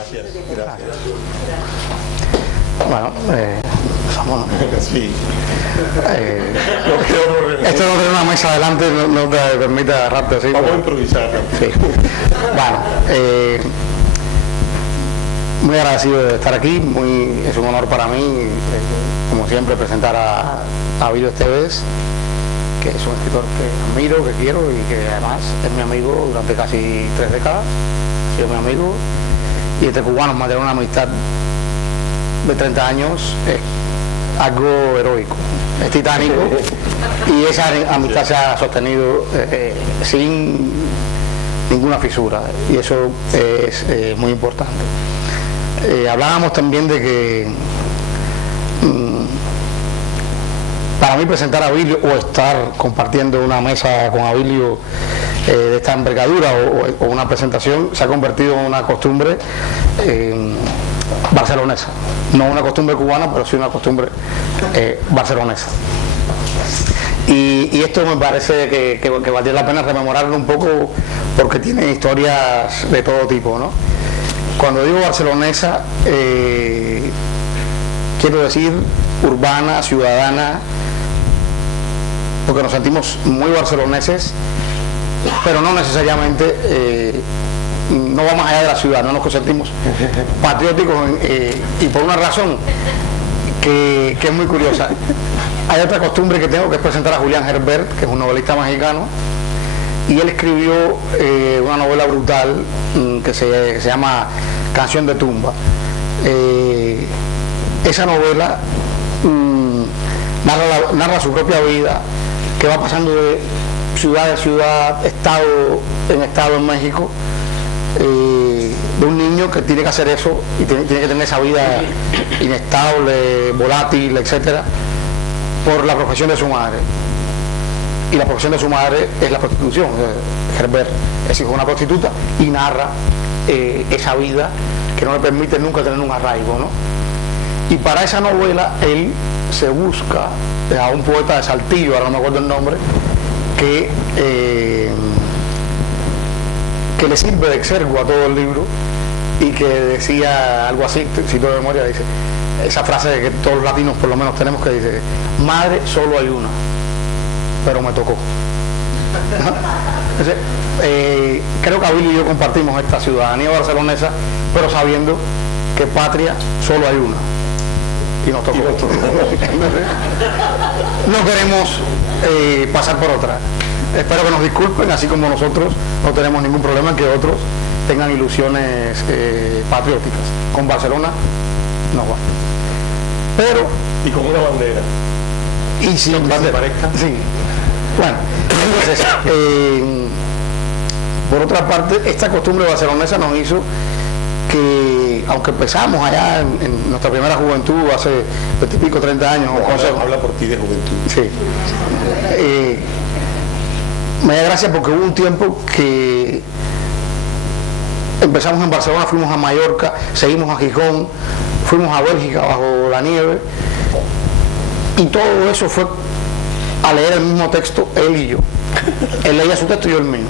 Gracias. Bueno, Sí. esto no tiene una mesa adelante, no te permite agarrarte así. Vamos a improvisar. Sí. Bueno, muy agradecido de estar aquí, es un honor para mí, como siempre, presentar a Abilio Esteves, que es un escritor que admiro, que quiero y que además es mi amigo durante casi 3 décadas, ha sido mi amigo, y entre cubanos mantener una amistad de 30 años es algo heroico, es titánico, y esa amistad se ha sostenido sin ninguna fisura, y eso es muy importante. Hablábamos también de que para mí presentar a Abilio o estar compartiendo una mesa con Abilio de esta envergadura o una presentación se ha convertido en una costumbre barcelonesa, no una costumbre cubana, pero sí una costumbre barcelonesa. Y esto me parece que valdría la pena rememorarlo un poco porque tiene historias de todo tipo, ¿no? Cuando digo barcelonesa, quiero decir urbana, ciudadana, porque nos sentimos muy barceloneses, pero no necesariamente, no va más allá de la ciudad, no nos sentimos patrióticos, y por una razón que es muy curiosa. Hay otra costumbre que tengo, que es presentar a Julián Herbert, que es un novelista mexicano, y él escribió una novela brutal que se llama Canción de Tumba. Esa novela narra su propia vida, que va pasando de ciudad a ciudad, estado en México, de un niño que tiene que hacer eso y tiene que tener esa vida inestable, volátil, etcétera, por la profesión de su madre. Y la profesión de su madre es la prostitución. Herbert es hijo de una prostituta y narra esa vida que no le permite nunca tener un arraigo, ¿no? Y para esa novela él se busca a un poeta de Saltillo, ahora no me acuerdo el nombre, que le sirve de exergo a todo el libro, y que decía algo así, cito de memoria, dice esa frase de que todos los latinos por lo menos tenemos, que dice: madre solo hay una, pero me tocó. Entonces, creo que Abilio y yo compartimos esta ciudadanía barcelonesa, pero sabiendo que patria solo hay una y nos tocó. No queremos pasar por otra. Espero que nos disculpen, así como nosotros no tenemos ningún problema en que otros tengan ilusiones patrióticas. Con Barcelona no va. Pero Y con una bandera. y sin bandera. Sí. Bueno, entonces, por otra parte, esta costumbre barcelonesa nos hizo que, aunque empezamos allá en nuestra primera juventud, hace 20 y pico, 30 años, Habla por ti de juventud. sí, me da gracia porque hubo un tiempo que empezamos en Barcelona, fuimos a Mallorca, seguimos a Gijón, fuimos a Bélgica bajo la nieve, y todo eso fue a leer el mismo texto, él y yo. Él leía su texto y yo el mío.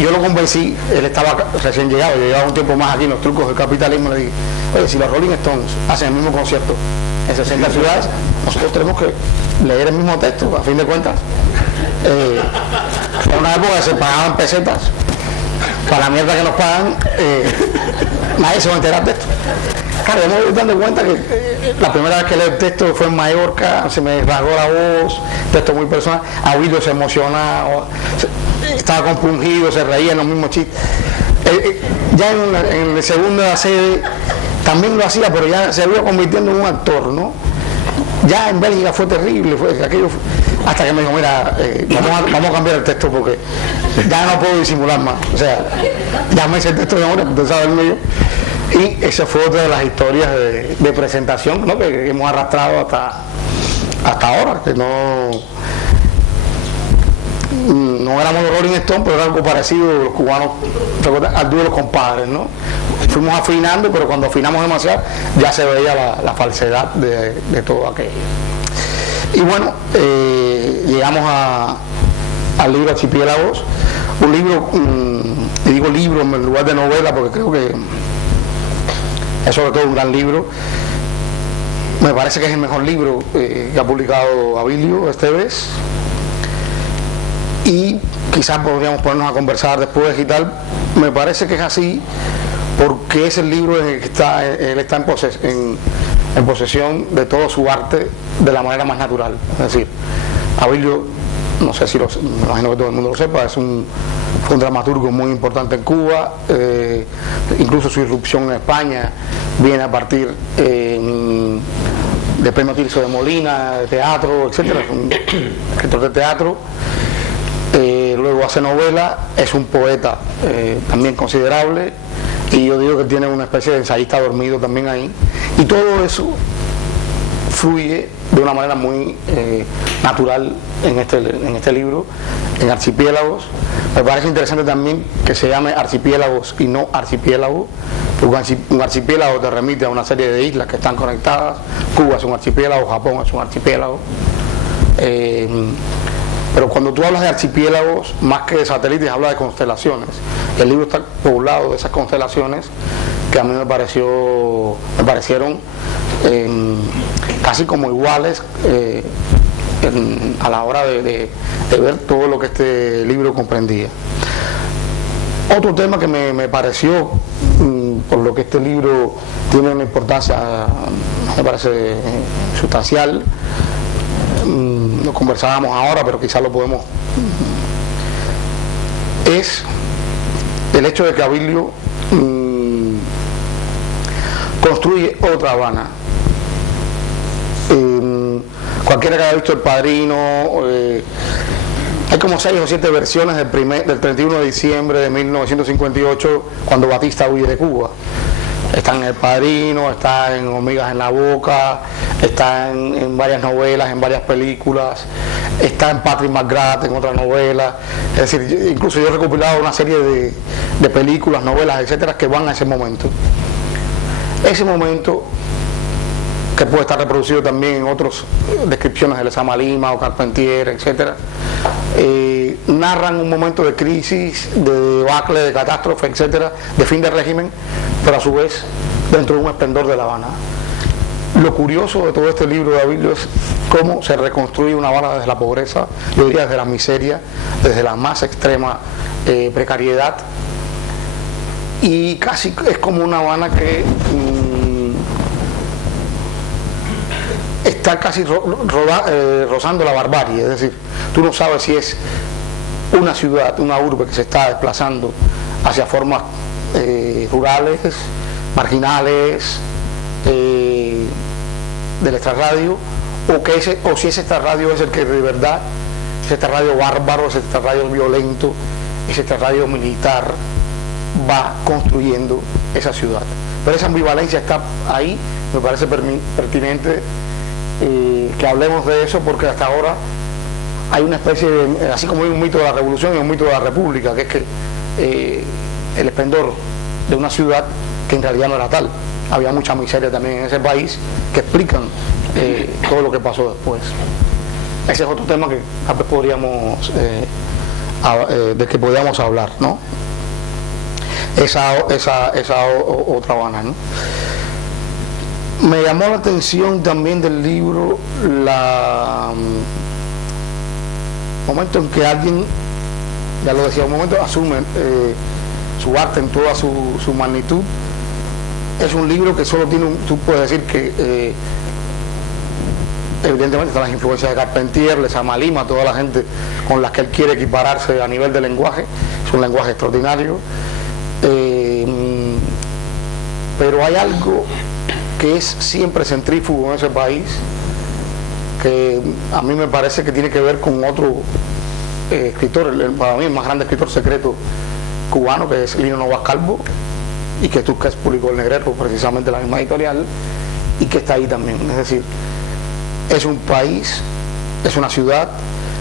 Yo lo convencí, él estaba recién llegado, yo llevaba un tiempo más aquí en los trucos del capitalismo, le dije: oye, si los Rolling Stones hacen el mismo concierto en 60 ciudades, nosotros tenemos que leer el mismo texto, a fin de cuentas. En una época se pagaban pesetas, para la mierda que nos pagan, nadie se va a enterar de esto. Claro, yo me voy dando cuenta que la primera vez que leí el texto fue en Mallorca, se me rasgó la voz, texto muy personal, Abilio se emocionaba, estaba compungido, se reía en los mismos chistes. Ya en la segunda sede también lo hacía, pero ya se iba convirtiendo en un actor, ¿no? Ya en Bélgica fue terrible, hasta que me dijo: mira, vamos a cambiar el texto porque ya no puedo disimular más. O sea, ya me hice el texto de ahora, tú sabes el mío. Y esa fue otra de las historias de presentación, ¿no?, que hemos arrastrado hasta ahora, que no éramos los Rolling Stones, pero era algo parecido. Los cubanos, ¿recuerdan? Al dúo de los compadres, ¿no? Fuimos afinando, pero cuando afinamos demasiado ya se veía la falsedad de todo aquello. Y bueno, llegamos al libro Archipiélagos, un libro, y digo libro en lugar de novela porque creo que Es sobre todo un gran libro. Me parece que es el mejor libro que ha publicado Abilio Esteves. Y quizás podríamos ponernos a conversar después y tal. Me parece que es así porque es el libro en el que él está en posesión de todo su arte de la manera más natural. Es decir, Abilio, no sé si me imagino que todo el mundo lo sepa, fue un dramaturgo muy importante en Cuba, incluso su irrupción en España viene a partir de Premio Tirso de Molina, de teatro, etcétera, es un escritor de teatro. Luego hace novela, es un poeta también considerable, y yo digo que tiene una especie de ensayista dormido también ahí, y todo eso fluye de una manera muy natural en este libro, en Archipiélagos. Me parece interesante también que se llame Archipiélagos y no Archipiélago, porque un archipiélago te remite a una serie de islas que están conectadas. Cuba es un archipiélago, Japón es un archipiélago. Pero cuando tú hablas de archipiélagos, más que de satélites, hablas de constelaciones. El libro está poblado de esas constelaciones que a mí me parecieron casi como iguales a la hora de ver todo lo que este libro comprendía. Otro tema que me pareció, por lo que este libro tiene una importancia, me parece sustancial, lo conversábamos ahora, pero quizás lo podemos, es el hecho de que Abilio construye otra Habana. Cualquiera que haya visto El Padrino, hay como 6 o 7 versiones del 31 de diciembre de 1958, cuando Batista huye de Cuba. Está en El Padrino, está en Hormigas en la Boca, está en varias novelas, en varias películas, está en Patrick McGrath, en otra novela. Es decir, incluso yo he recopilado una serie de películas, novelas, etcétera, que van a ese momento. Ese momento, que puede estar reproducido también en otras descripciones de Lezama Lima o Carpentier, etcétera, narran un momento de crisis, de debacle, de catástrofe, etcétera, de fin de régimen, pero a su vez dentro de un esplendor de La Habana. Lo curioso de todo este libro de Abilio es cómo se reconstruye una Habana desde la pobreza, yo diría desde la miseria, desde la más extrema precariedad, y casi es como una Habana que está casi rozando la barbarie. Es decir, tú no sabes si es una ciudad, una urbe que se está desplazando hacia formas rurales, marginales, del extrarradio, o si ese extrarradio es el que de verdad, ese extrarradio bárbaro, ese extrarradio violento, ese extrarradio militar va construyendo esa ciudad. Pero esa ambivalencia está ahí. Me parece pertinente que hablemos de eso, porque hasta ahora hay una especie de, así como hay un mito de la revolución y un mito de la república, que es que el esplendor de una ciudad que en realidad no era tal. Había mucha miseria también en ese país, que explican todo lo que pasó después. Ese es otro tema que tal vez podríamos de que podíamos hablar, ¿no? Esa otra Habana, ¿no? Me llamó la atención también del libro momento en que alguien, ya lo decía, un momento asume su arte en toda su magnitud. Es un libro que solo tiene tú puedes decir que evidentemente están las influencias de Carpentier, Lezama Lima, toda la gente con las que él quiere equipararse a nivel de lenguaje. Es un lenguaje extraordinario, pero hay algo que es siempre centrífugo en ese país, que a mí me parece que tiene que ver con otro escritor, para mí el más grande escritor secreto cubano, que es Lino Novas Calvo, y que Tusquets publicó El Negrero, precisamente la misma editorial, y que está ahí también. Es decir, es un país, es una ciudad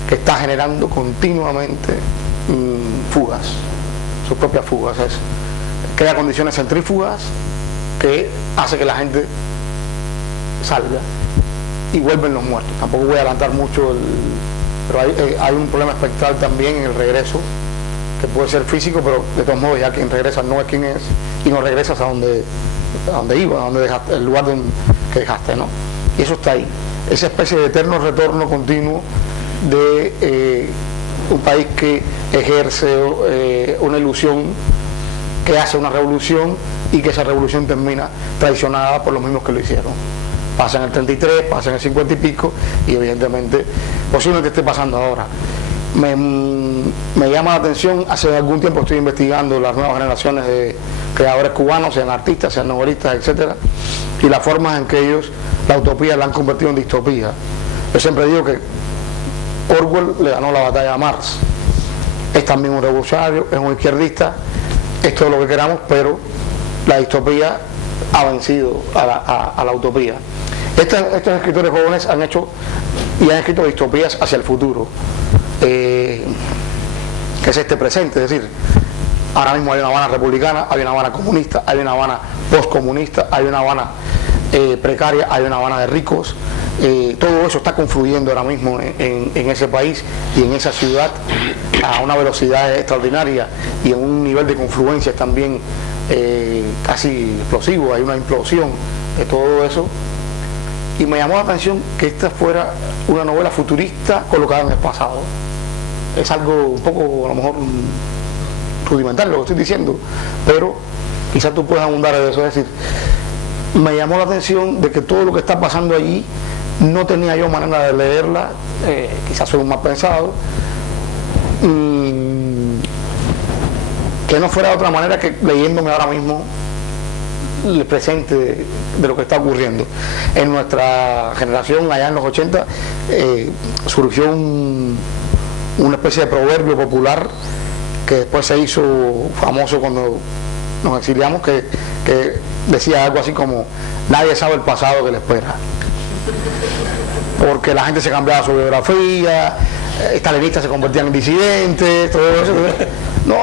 que está generando continuamente fugas, sus propias fugas. Crea condiciones centrífugas que hace que la gente salga y vuelven los muertos. Tampoco voy a adelantar mucho, pero hay un problema espectral también en el regreso, que puede ser físico, pero de todos modos ya quien regresa no es quien es, y no regresas a donde a donde iba, a donde dejaste, el lugar que dejaste, ¿no? Y eso está ahí, esa especie de eterno retorno continuo de un país que ejerce una ilusión, que hace una revolución y que esa revolución termina traicionada por los mismos que lo hicieron. Pasa en el 33, pasa en el 50 y pico, y evidentemente posiblemente esté pasando ahora. Me llama la atención, hace algún tiempo estoy investigando las nuevas generaciones de creadores cubanos, sean artistas, sean novelistas, etcétera, y las formas en que ellos la utopía la han convertido en distopía. Yo siempre digo que Orwell le ganó la batalla a Marx, es también un revolucionario, es un izquierdista, es todo lo que queramos, pero la distopía ha vencido a la utopía. Estos escritores jóvenes han escrito distopías hacia el futuro, que es este presente, es decir, ahora mismo hay una Habana republicana, hay una Habana comunista, hay una Habana postcomunista, hay una Habana precaria, hay una Habana de ricos, todo eso está confluyendo ahora mismo en ese país y en esa ciudad a una velocidad extraordinaria y en un nivel de confluencia también casi explosivo, hay una implosión de todo eso. Y me llamó la atención que esta fuera una novela futurista colocada en el pasado. Es algo un poco, a lo mejor, rudimentario lo que estoy diciendo, pero quizás tú puedas abundar en eso. Es decir, me llamó la atención de que todo lo que está pasando allí no tenía yo manera de leerla, quizás soy un mal pensado, que no fuera de otra manera que leyéndome ahora mismo el presente de lo que está ocurriendo. En nuestra generación, allá en los 80, surgió una especie de proverbio popular que después se hizo famoso cuando nos exiliamos, que decía algo así como: nadie sabe el pasado que le espera, porque la gente se cambiaba su biografía, estalinistas se convertían en disidentes, todo eso. No,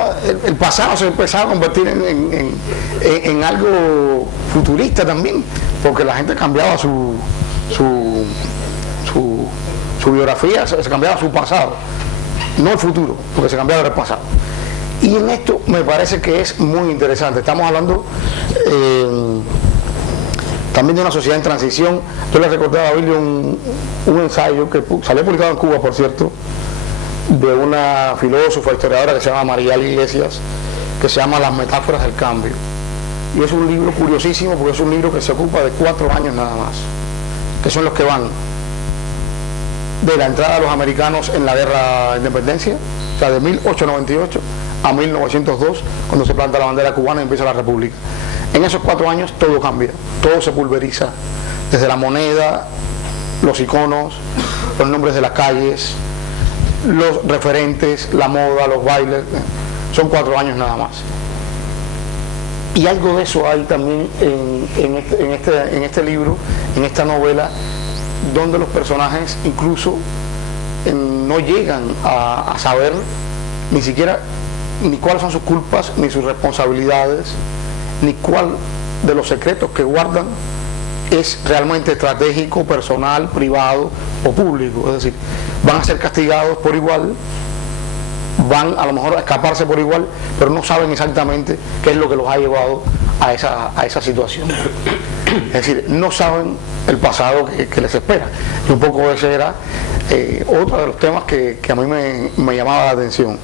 el pasado se empezaba a convertir en algo futurista también, porque la gente cambiaba su biografía, se cambiaba su pasado, no el futuro, porque se cambiaba el pasado. Y en esto me parece que es muy interesante. Estamos hablando también de una sociedad en transición. Yo le recordaba a Billy un ensayo que salió publicado en Cuba, por cierto, de una filósofa, historiadora que se llama María Iglesias, que se llama Las metáforas del cambio. Y es un libro curiosísimo, porque es un libro que se ocupa de 4 años nada más, que son los que van de la entrada de los americanos en la guerra de independencia, o sea, de 1898 a 1902, cuando se planta la bandera cubana y empieza la república. En esos 4 años todo cambia, todo se pulveriza, desde la moneda, los iconos, los nombres de las calles, los referentes, la moda, los bailes. Son 4 años nada más. Y algo de eso hay también en este libro, en esta novela, donde los personajes incluso no llegan a saber ni siquiera ni cuáles son sus culpas, ni sus responsabilidades, ni cuál de los secretos que guardan es realmente estratégico, personal, privado o público. Es decir, van a ser castigados por igual, van a lo mejor a escaparse por igual, pero no saben exactamente qué es lo que los ha llevado a esa situación. Es decir, no saben el pasado que les espera. Y un poco ese era otro de los temas que a mí me llamaba la atención.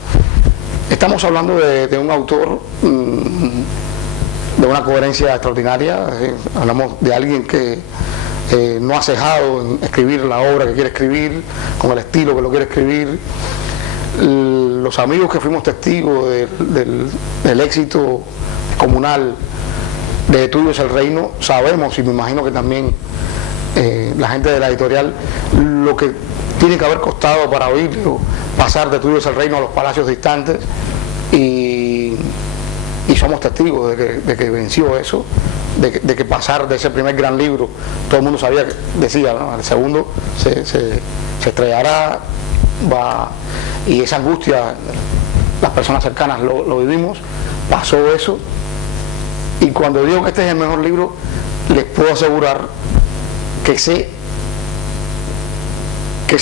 Estamos hablando de un autor de una coherencia extraordinaria. Hablamos de alguien que no ha cejado en escribir la obra que quiere escribir, con el estilo que lo quiere escribir. Los amigos que fuimos testigos del éxito comunal de Tuyo es el Reino, sabemos, y me imagino que también la gente de la editorial, lo que tiene que haber costado para oírlo, pasar de Tuyo es el Reino a Los Palacios Distantes, y somos testigos de que venció eso, de que pasar de ese primer gran libro, todo el mundo sabía, decía, ¿no? El segundo se estrellará, y esa angustia, las personas cercanas lo vivimos, pasó eso, y cuando digo que este es el mejor libro, les puedo asegurar que es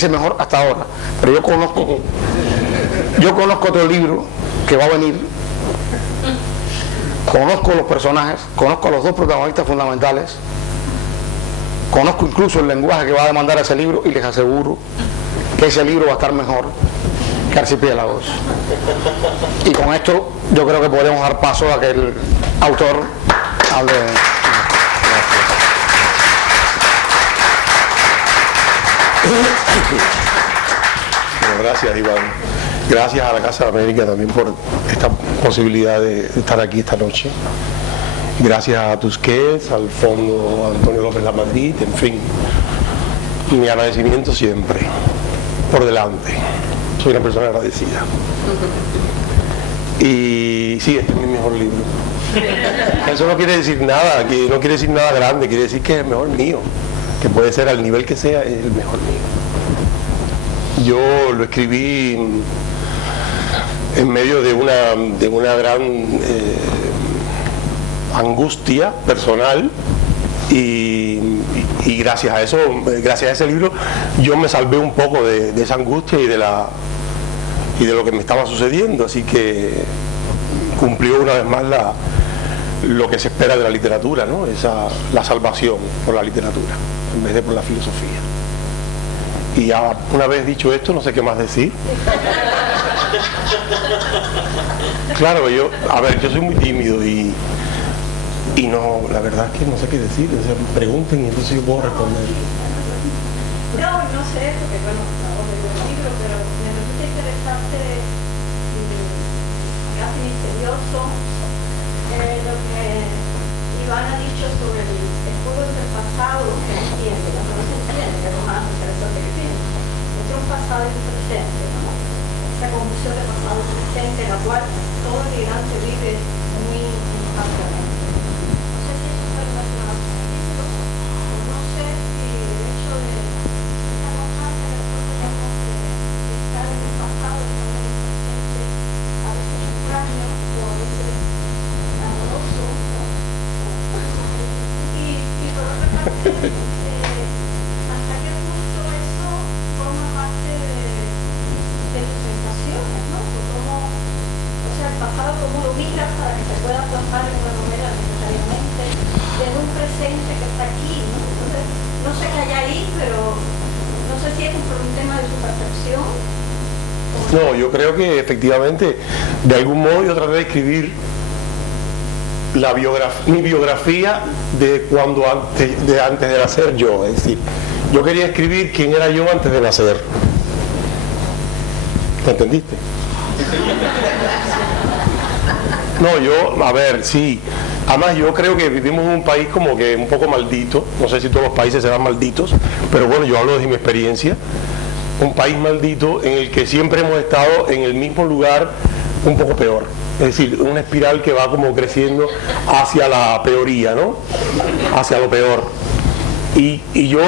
el mejor hasta ahora. Pero yo conozco otro libro que va a venir conozco los personajes, conozco a los dos protagonistas fundamentales, conozco incluso el lenguaje que va a demandar ese libro y les aseguro que ese libro va a estar mejor que Archipiélagos. Y con esto yo creo que podemos dar paso a que el autor hable. Bueno, gracias, Iván. Gracias a la Casa de América también por esta posibilidad de estar aquí esta noche. Gracias a Tusquets, al Fondo Antonio López Lamadrid, en fin. Mi agradecimiento siempre, por delante. Soy una persona agradecida. Y sí, este es mi mejor libro. Eso no quiere decir nada, que no quiere decir nada grande, quiere decir que es el mejor mío, que puede ser al nivel que sea, es el mejor mío. Yo lo escribí en medio de una gran angustia personal y gracias a eso, gracias a ese libro, yo me salvé un poco de esa angustia y de lo que me estaba sucediendo, así que cumplió una vez más lo que se espera de la literatura, ¿no? La salvación por la literatura en vez de por la filosofía. Y ya una vez dicho esto, no sé qué más decir. Claro, yo soy muy tímido y no, la verdad es que no sé qué decir. O sea, pregunten y entonces yo puedo responder. No sé, porque bueno, acabo de leer el libro, pero me resulta interesante y casi misterioso lo que Iván ha dicho sobre el juego del pasado, que no entiende, que no se entiende, que es lo más interesante que tiene. Entre un pasado y un presente, ¿no? Esa confusión de pasado y presente, en la cual todo el migrante vive muy ampliamente. No sé si eso está relacionado con el libro, o no sé si el hecho de esta constante que nosotros tenemos de estar en el pasado y estar en el presente, a veces extraño o a veces amoroso, ¿no? Y por otra parte, hasta qué punto eso forma parte de tus sensaciones, ¿no? O sea, el pasado cómo lo miras para que se pueda plasmar en una novela necesariamente, desde un presente que está aquí, ¿no? Entonces, no sé qué hay ahí, pero no sé si es por un tema de su percepción. No, yo creo que efectivamente, de algún modo yo traté de escribir mi biografía de antes de nacer yo, es decir, yo quería escribir quién era yo antes de nacer. ¿Me entendiste? No, sí. Además yo creo que vivimos en un país como que un poco maldito, no sé si todos los países serán malditos, pero bueno, yo hablo desde mi experiencia, un país maldito en el que siempre hemos estado en el mismo lugar, un poco peor. Es decir, una espiral que va como creciendo hacia la peoría, ¿no? Hacia lo peor. Y yo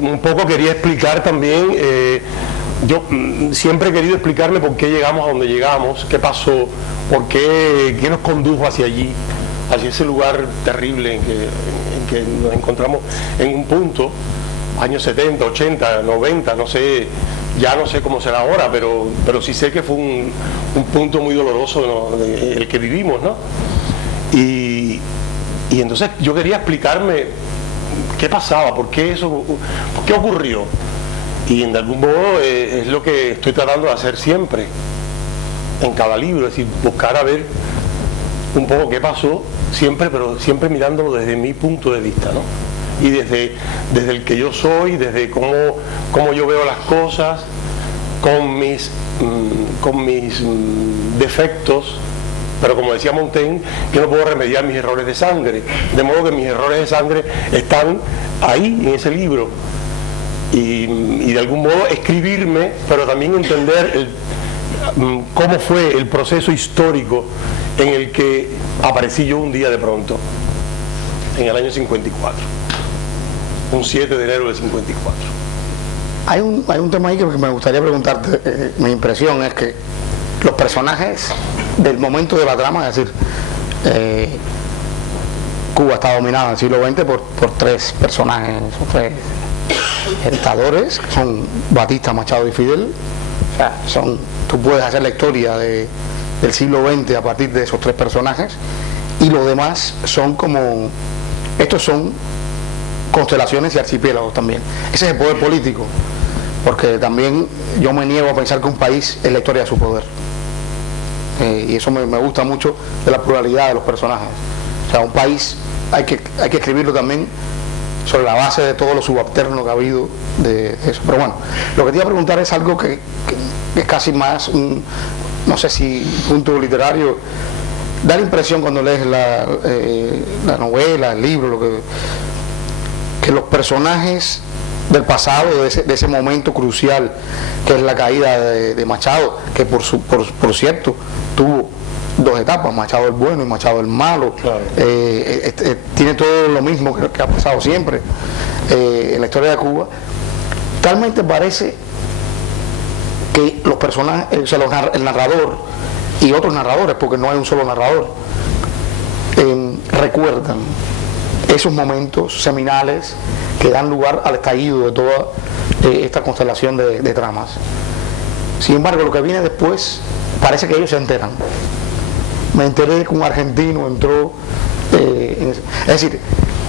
un poco quería explicar también, yo siempre he querido explicarme por qué llegamos a donde llegamos, qué pasó, qué nos condujo hacia allí, hacia ese lugar terrible en que nos encontramos en un punto, años 70, 80, 90, no sé, ya no sé cómo será ahora, pero sí sé que fue un punto muy doloroso, ¿no? El que vivimos, ¿no? Y entonces yo quería explicarme qué pasaba, por qué ocurrió. Y de algún modo es lo que estoy tratando de hacer siempre, en cada libro, es decir, buscar a ver un poco qué pasó, siempre, pero siempre mirándolo desde mi punto de vista, ¿no? Y desde el que yo soy, desde cómo yo veo las cosas, con mis defectos, pero como decía Montaigne, yo no puedo remediar mis errores de sangre, de modo que mis errores de sangre están ahí, en ese libro, y de algún modo escribirme, pero también entender cómo fue el proceso histórico en el que aparecí yo un día de pronto, en el año 54. Un 7 de enero del 54. Hay un tema ahí que me gustaría preguntarte. Mi impresión es que los personajes del momento de la trama, es decir, Cuba está dominada en el siglo XX por tres personajes, tres dictadores, que son Batista, Machado y Fidel. O sea, tú puedes hacer la historia del siglo XX a partir de esos tres personajes, y lo demás son como, estos son constelaciones y archipiélagos también. Ese es el poder político, porque también yo me niego a pensar que un país es la historia de su poder. Y eso me gusta mucho de la pluralidad de los personajes. O sea, un país hay que escribirlo también sobre la base de todo lo subalterno que ha habido de eso. Pero bueno, lo que te iba a preguntar es algo que es casi más no sé si punto literario. Da la impresión cuando lees la novela, el libro, que los personajes del pasado, de ese momento crucial que es la caída de Machado, que por cierto tuvo dos etapas, Machado el bueno y Machado el malo. Claro. Tiene todo lo mismo que ha pasado siempre en la historia de Cuba. Talmente parece que los personajes, o sea, el narrador y otros narradores, porque no hay un solo narrador, recuerdan esos momentos seminales que dan lugar al estallido de toda esta constelación de tramas. Sin embargo, lo que viene después, parece que ellos se enteran. Me enteré de que un argentino entró es decir,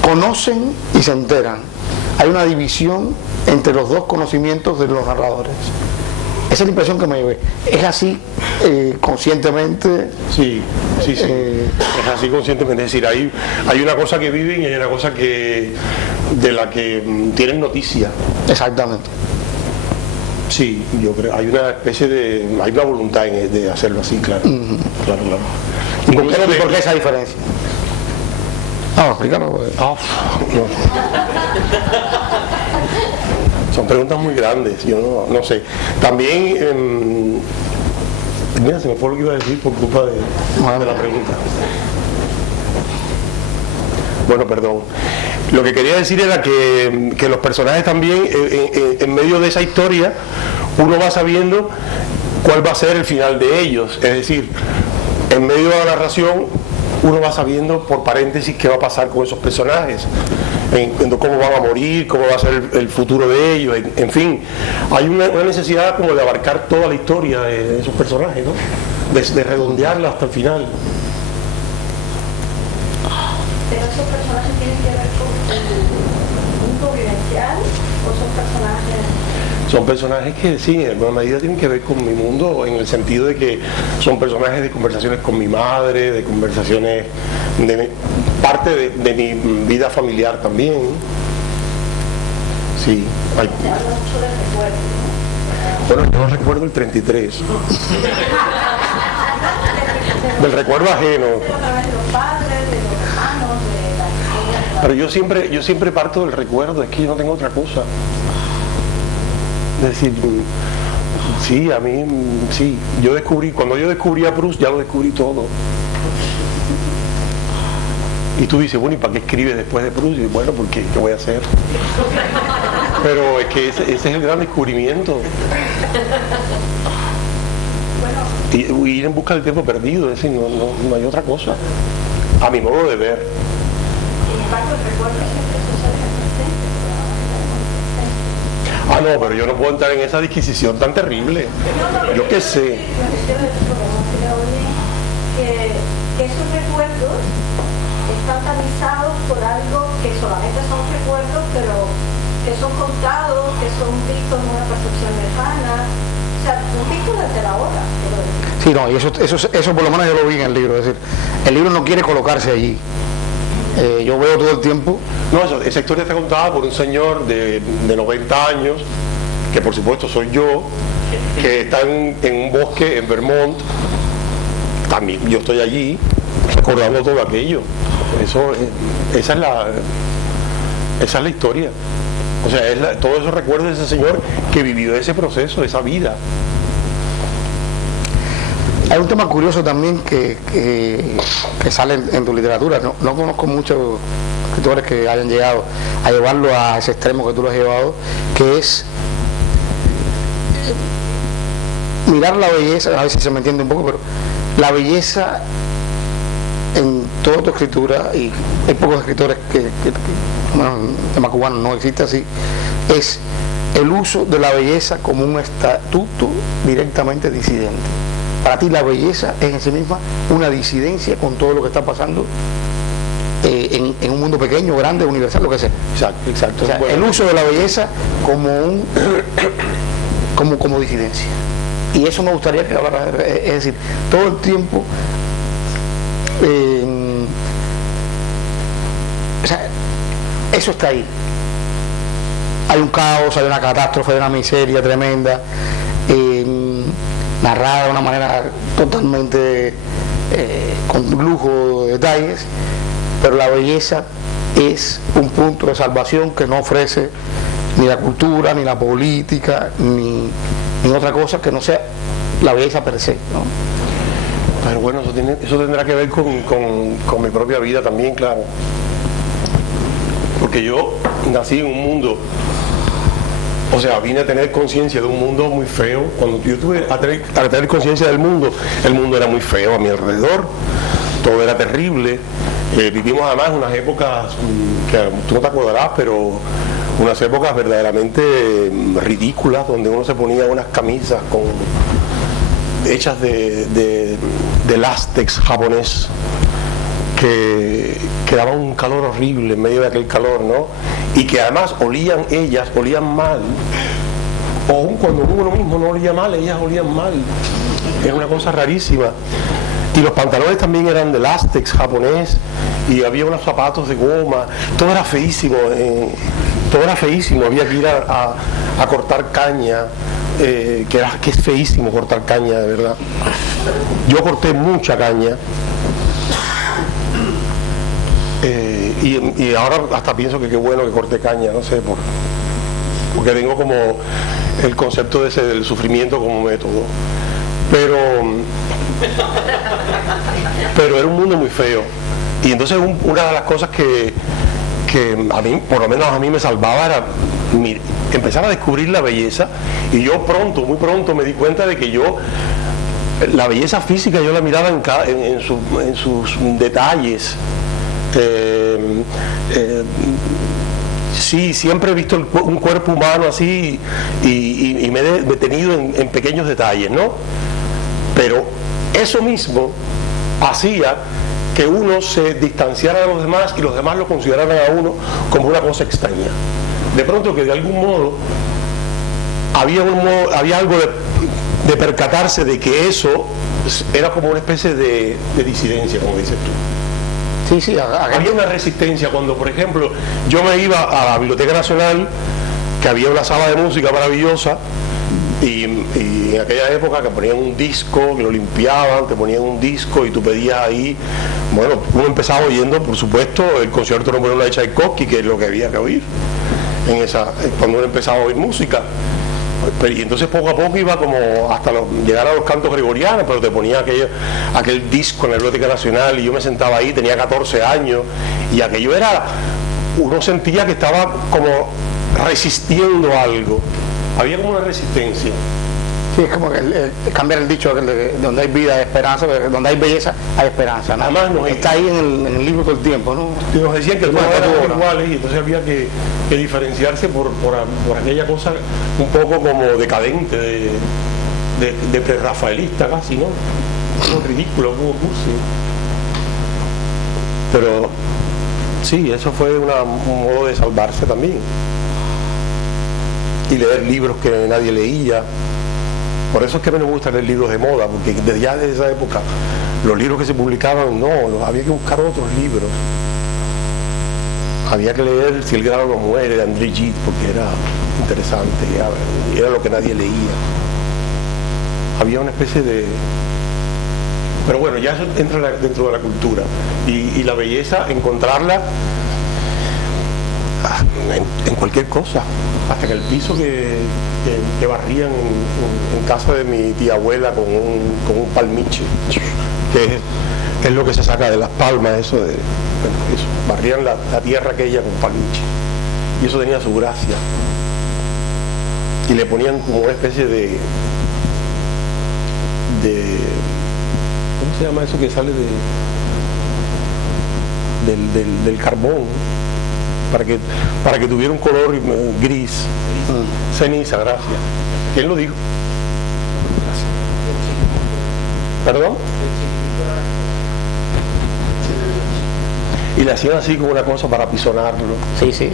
conocen y se enteran. Hay una división entre los dos conocimientos de los narradores. Esa es la impresión que me llevé. ¿Es así conscientemente? Sí. Es así conscientemente. Es decir, hay una cosa que viven y hay una cosa de la que tienen noticia. Exactamente. Sí, yo creo. Hay una especie hay una voluntad de hacerlo así, claro. Claro. ¿Y por qué esa diferencia? Explícalo. No. Son preguntas muy grandes, yo no sé. También, mira, se me fue lo que iba a decir por culpa de la pregunta. Bueno, perdón. Lo que quería decir era que los personajes también, en medio de esa historia, uno va sabiendo cuál va a ser el final de ellos. Es decir, en medio de la narración, uno va sabiendo por paréntesis qué va a pasar con esos personajes, cómo van a morir, cómo va a ser el futuro de ellos, en fin. Hay una necesidad como de abarcar toda la historia de esos personajes, ¿no? De redondearla hasta el final. ¿Pero esos personajes tienen que ver con el mundo vivencial o son personajes? Son personajes que sí, en alguna medida tienen que ver con mi mundo, en el sentido de que son personajes de conversaciones con mi madre, de conversaciones, parte de mi vida familiar también. Sí. Se habla mucho del recuerdo, ¿no? Bueno, yo no recuerdo el 33. Del recuerdo ajeno. A través de los padres, de los hermanos, de la historia. Pero yo siempre parto del recuerdo, es que yo no tengo otra cosa. Es decir, sí, a mí, sí, cuando yo descubrí a Proust, ya lo descubrí todo. Y tú dices, bueno, ¿y para qué escribes después de Proust? Y bueno, porque ¿qué voy a hacer? Pero es que ese es el gran descubrimiento. Y ir en busca del tiempo perdido, es decir, no hay otra cosa, a mi modo de ver. Sin embargo, el recuerdo siempre sucede en el presente. No, pero yo no puedo entrar en esa disquisición tan terrible. Yo qué sé. Que esos recuerdos están tamizados por algo que solamente son recuerdos, pero que son contados, que son vistos en una percepción lejana, o sea, son vistos desde la hora. Sí, no, y eso por lo menos yo lo vi en el libro. Es decir, el libro no quiere colocarse allí. Yo veo todo el tiempo. No, esa historia está contada por un señor de 90 años, que por supuesto soy yo, que está en un bosque en Vermont. También yo estoy allí recordando todo aquello. Esa es la historia. O sea, todos esos recuerdos de ese señor que vivió ese proceso, esa vida. Hay un tema curioso también que sale en tu literatura. No conozco muchos escritores que hayan llegado a llevarlo a ese extremo que tú lo has llevado, que es mirar la belleza, a ver si se me entiende un poco, pero la belleza en toda tu escritura, y hay pocos escritores bueno, en el tema cubano no existe así, es el uso de la belleza como un estatuto directamente disidente. para ti la belleza es en sí misma una disidencia con todo lo que está pasando en un mundo pequeño, grande, universal, lo que sea. Exacto, exacto. O sea, el uso de la belleza como disidencia. Y eso me gustaría que hablara, es decir, todo el tiempo o sea, eso está ahí. Hay un caos, hay una catástrofe, hay una miseria tremenda, narrada de una manera totalmente con lujo de detalles, pero la belleza es un punto de salvación que no ofrece ni la cultura, ni la política, ni otra cosa que no sea la belleza per se, ¿no? Pero bueno, eso tendrá que ver con mi propia vida también, claro. Porque yo nací en un mundo, o sea, vine a tener conciencia de un mundo muy feo. Cuando yo tuve a tener conciencia del mundo, el mundo era muy feo a mi alrededor, todo era terrible. Vivimos además unas épocas que tú no te acordarás, pero unas épocas verdaderamente ridículas, donde uno se ponía unas camisas hechas de látex japonés que daban un calor horrible en medio de aquel calor, ¿no? Y que además olían mal, o aun cuando uno mismo no olía mal, ellas olían mal. Era una cosa rarísima. Y los pantalones también eran de látex japonés, y había unos zapatos de goma, todo era feísimo, había que ir a cortar caña, que es feísimo cortar caña, de verdad. Yo corté mucha caña, y ahora hasta pienso que qué bueno que corté caña, no sé, porque tengo como el concepto del sufrimiento como método. Pero era un mundo muy feo, y entonces una de las cosas que a mí, por lo menos a mí me salvaba, era empezar a descubrir la belleza. Y yo muy pronto me di cuenta de que la belleza física yo la miraba en sus detalles. Sí, siempre he visto un cuerpo humano así, y me he detenido en pequeños detalles, ¿no? Pero eso mismo hacía que uno se distanciara de los demás y los demás lo consideraran a uno como una cosa extraña. De pronto, que de algún modo había algo de percatarse de que eso era como una especie de disidencia, como dices tú. Sí, había una resistencia cuando, por ejemplo, yo me iba a la Biblioteca Nacional, que había una sala de música maravillosa, y en aquella época que ponían un disco, que lo limpiaban, te ponían un disco y tú pedías ahí, bueno, uno empezaba oyendo, por supuesto, el concierto número 1 de Tchaikovsky, que es lo que había que oír cuando uno empezaba a oír música. Y entonces poco a poco iba como hasta llegar a los cantos gregorianos, pero te ponía aquel disco en la Biblioteca Nacional, y yo me sentaba ahí, tenía 14 años, y aquello uno sentía que estaba como resistiendo algo, había como una resistencia. Sí, es como cambiar el dicho de donde hay vida hay esperanza, donde hay belleza hay esperanza, ¿no? Además está ahí en el libro todo el tiempo, ¿no? Nos decían que todos eran iguales, y entonces había que diferenciarse por aquella cosa un poco como decadente, de prerrafaelista casi, ¿no? Algo ridículo, algo cursi. Pero sí, eso fue un modo de salvarse también. Y leer libros que nadie leía. Por eso es que a mí me gusta leer libros de moda, porque desde esa época los libros que se publicaban, había que buscar otros libros. Había que leer Si el grano no muere, de André Gide, porque era interesante, era lo que nadie leía. Había una especie de... Pero bueno, ya eso entra dentro de la cultura. Y la belleza, encontrarla en cualquier cosa, hasta en el piso que barrían en casa de mi tía abuela con un palmiche, que es lo que se saca de las palmas, eso barrían la tierra aquella con palmiche, y eso tenía su gracia, y le ponían como una especie de ¿cómo se llama eso que sale del carbón? Para que tuviera un color gris, ceniza, gracias. ¿Quién lo dijo? ¿Perdón? Y le hacían así como una cosa para pisonarlo. Sí, es que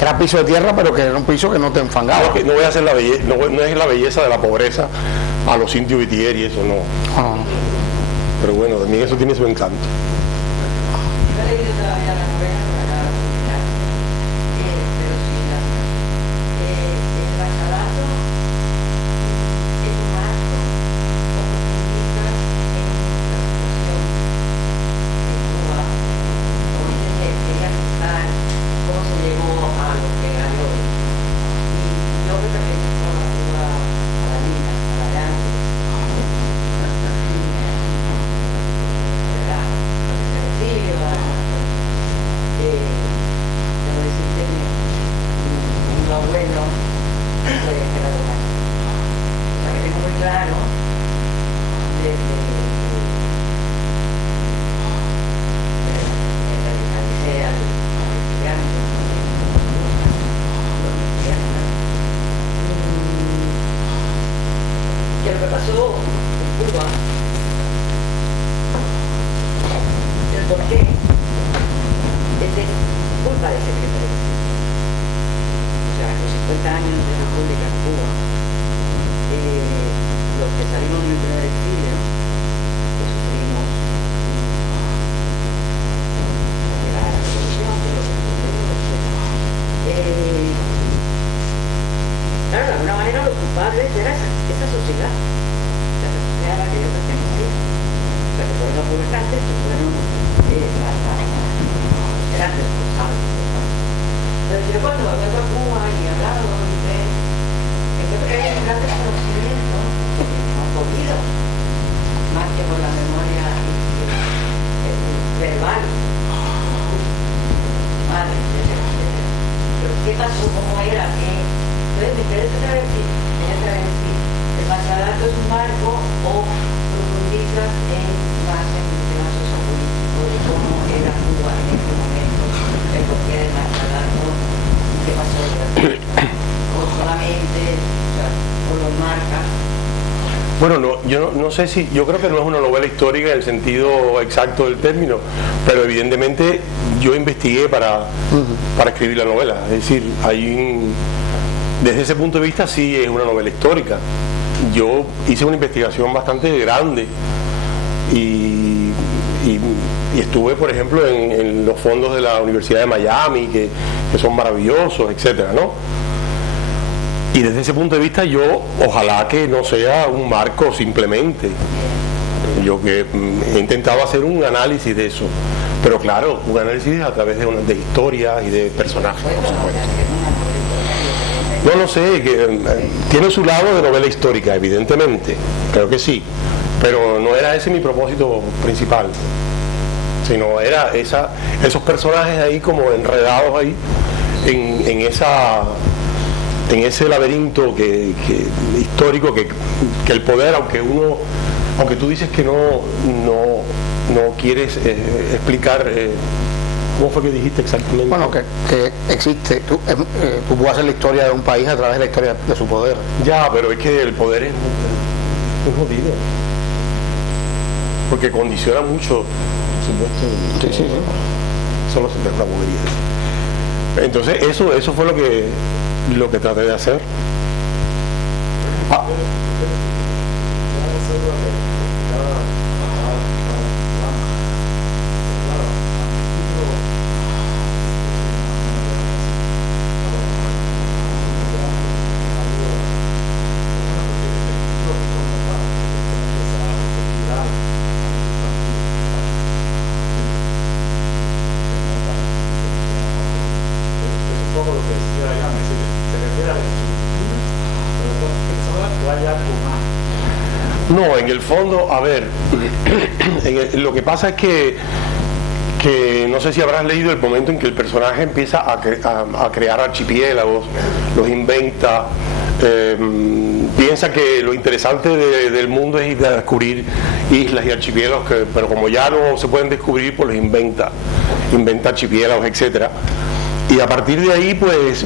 era piso de tierra, pero que era un piso que no te enfangaba. No voy a hacer la belleza, no es la belleza de la pobreza a los indios Vitier y eso, no. Ah. Pero bueno, también eso tiene su encanto. No he leído todavía la novela, pero sí el bachalato es un marco o profundiza en una situación de Cuba, donde se quería contar cómo se llegó a lo que era hoy. Y yo me represento a la Cuba, a la niña, a la de antes. ¿Verdad? Lo que se recibe, debo decirte que un abuelo puede ser adorado. O sea, que tengo muy claro desde realicé al estudiante, que lo que pasó en Cuba, el porqué, es de culpa de ese primer exilio. O sea, los 50 años de República en Cuba, los que salimos del primer exilio, que sufrimos la revolución, que lo que sucedió, claro, de alguna manera los culpables era esa sociedad. Esa sociedad a la que yo pertenecía. O sea, que fueron los gobernados que fueron eran responsables. Pero yo cuando vuelvo a Cuba y he hablado y creo que hay un gran desconocimiento que hemos podido, más que por la memoria verbal, madre, pero qué pasó, cómo era, qué. Entonces me interesa saber si el bachillerato es un marco o profundizas más en el tema sociopolítico de cómo era Cuba en este momento, el porqué del bachillerato, qué pasó, o solamente, o lo marca. Bueno, yo no sé si, yo creo que no es una novela histórica en el sentido exacto del término, pero evidentemente yo investigué para escribir la novela. Es decir, desde ese punto de vista sí es una novela histórica. Yo hice una investigación bastante grande y estuve, por ejemplo, en los fondos de la Universidad de Miami, que son maravillosos, etcétera, ¿no? Y desde ese punto de vista yo ojalá que no sea un marco simplemente. Yo que he intentado hacer un análisis de eso, pero claro, un análisis a través de historias y de personajes, por supuesto. No lo sé, que tiene su lado de novela histórica, evidentemente, creo que sí, pero no era ese mi propósito principal, sino era esos personajes ahí como enredados ahí en ese laberinto histórico que el poder, aunque tú dices que no quieres explicar. ¿Cómo fue que dijiste exactamente? Bueno, que existe, tú puedes hacer la historia de un país a través de la historia de su poder. Ya, pero es que el poder es jodido, porque condiciona mucho, por supuesto. Sí. Solo se trata de boberías. Entonces eso fue lo que traté de hacer. No, en el fondo, a ver, lo que pasa es que no sé si habrás leído el momento en que el personaje empieza a crear archipiélagos, los inventa, piensa que lo interesante del mundo es ir a descubrir islas y archipiélagos, pero como ya no se pueden descubrir, pues los inventa archipiélagos, etcétera. Y a partir de ahí, pues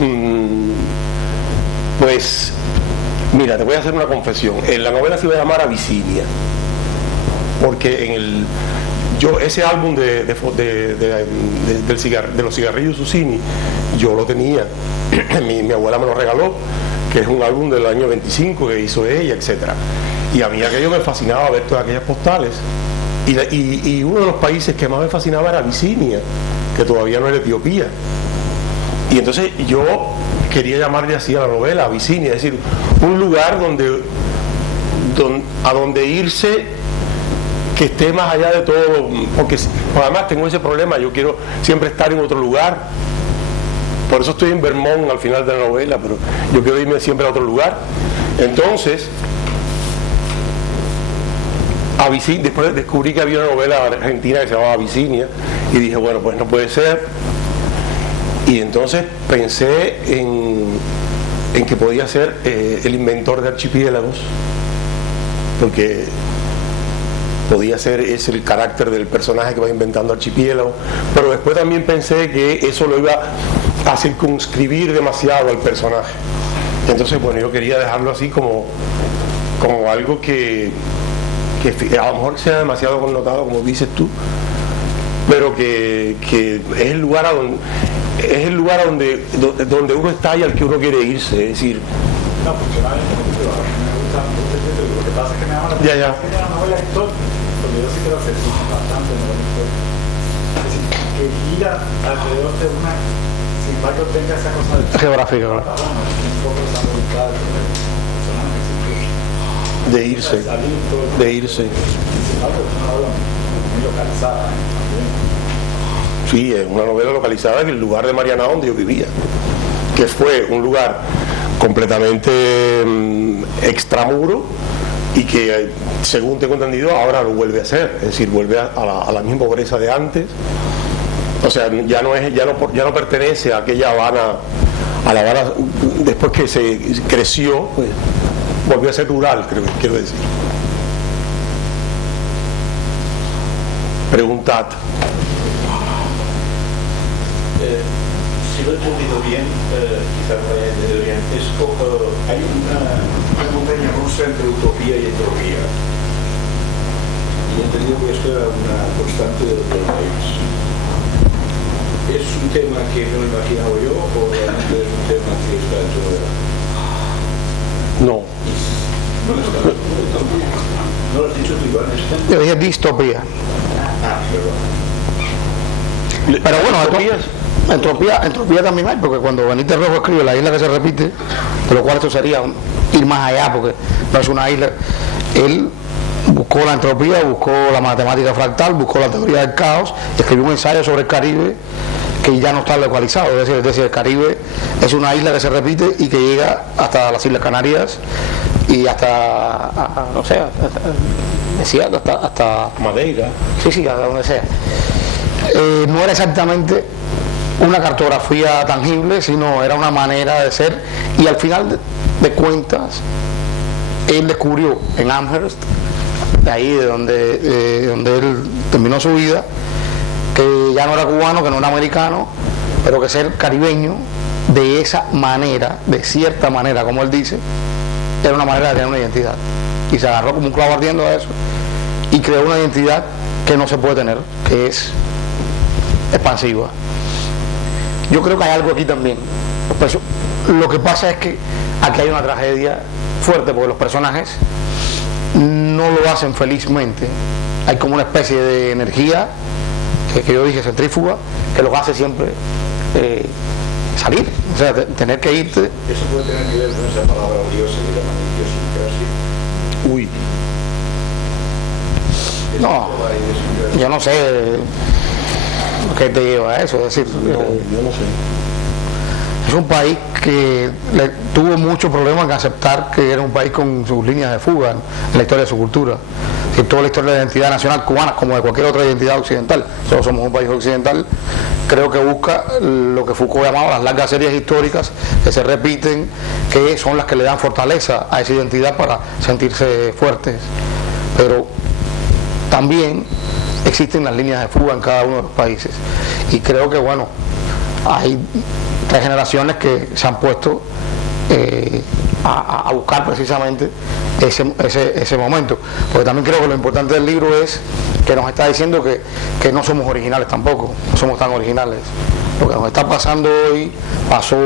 mira, te voy a hacer una confesión. En la novela se va a llamar Abisinia. porque ese álbum de los cigarrillos Susini, yo lo tenía, mi abuela me lo regaló, que es un álbum del año 25 que hizo ella, etcétera. Y a mí aquello me fascinaba ver todas aquellas postales. Y uno de los países que más me fascinaba era Abisinia, que todavía no era Etiopía. Y entonces yo quería llamarle así a la novela, Abisinia, es decir, un lugar a donde irse, que esté más allá de todo, porque además tengo ese problema, yo quiero siempre estar en otro lugar. Por eso estoy en Vermont al final de la novela, pero yo quiero irme siempre a otro lugar. Entonces, después descubrí que había una novela argentina que se llamaba Abisinia y dije, bueno, pues no puede ser. Y entonces pensé en que podía ser el inventor de archipiélagos, porque podía ser ese el carácter del personaje que va inventando archipiélagos, pero después también pensé que eso lo iba a circunscribir demasiado al personaje. Entonces, bueno, yo quería dejarlo así como algo que a lo mejor sea demasiado connotado, como dices tú, pero que es el lugar a donde uno está y al que uno quiere irse, es decir. No, funcionalmente me gusta lo que pasa es que me llama la atención. Es una novela histórica, porque yo sí quiero hacer bastante novela histórica. Es decir, que gira alrededor de una, sin embargo tenga esa cosa de geográfica, ¿no? Un poco esa voluntad del personaje, de irse. Sin embargo, es una novela muy localizada también. Sí, es una novela localizada en el lugar de Mariana donde yo vivía, que fue un lugar completamente extramuro y que, según tengo entendido, ahora lo vuelve a hacer, es decir, vuelve a la misma pobreza de antes. O sea, ya no pertenece a aquella Habana, a la Habana después que se creció, pues volvió a ser rural, quiero decir. Preguntad. Si lo he entendido bien, quizás no haya entendido bien, hay una montaña rusa entre utopía y entropía. Y he entendido que esto era una constante del país. ¿Es un tema que no he imaginado yo o realmente es un tema que está en su novela? No. No está en su novela. ¿No lo has dicho tú, Iván? Yo dije distopía. Perdón. Pero bueno, entropía también hay, porque cuando Benítez Rojo escribe La isla que se repite, de lo cual esto sería ir más allá, porque no es una isla, él buscó la entropía, buscó la matemática fractal, buscó la teoría del caos, y escribió un ensayo sobre el Caribe que ya no está localizado, es decir, el Caribe es una isla que se repite y que llega hasta las Islas Canarias y hasta no sé, hasta Madeira. Sí, hasta donde sea. No era exactamente una cartografía tangible, sino era una manera de ser, y al final de cuentas él descubrió en Amherst, de ahí de donde él terminó su vida, que ya no era cubano, que no era americano, pero que ser caribeño de esa manera, de cierta manera, como él dice, era una manera de tener una identidad, y se agarró como un clavo ardiendo a eso y creó una identidad que no se puede tener, que es expansiva. Yo creo que hay algo aquí también. Lo que pasa es que aquí hay una tragedia fuerte, porque los personajes no lo hacen felizmente. Hay como una especie de energía que yo dije centrífuga, que los hace siempre salir, o sea, tener que irte. Eso puede tener que ver con esa palabra odiosa que llaman idiosincrasia. Uy. No, yo no sé qué te lleva a eso, es decir, Yo no sé. es un país que tuvo mucho problema en aceptar que era un país con sus líneas de fuga en la historia de su cultura. Que toda la historia de la identidad nacional cubana, como de cualquier otra identidad occidental, nosotros somos un país occidental, creo que busca lo que Foucault llamaba las largas series históricas que se repiten, que son las que le dan fortaleza a esa identidad para sentirse fuertes. Pero también existen las líneas de fuga en cada uno de los países, y creo que bueno, hay 3 generaciones que se han puesto a buscar precisamente ese momento. Porque también creo que lo importante del libro es que nos está diciendo que no somos originales tampoco, no somos tan originales. Lo que nos está pasando hoy pasó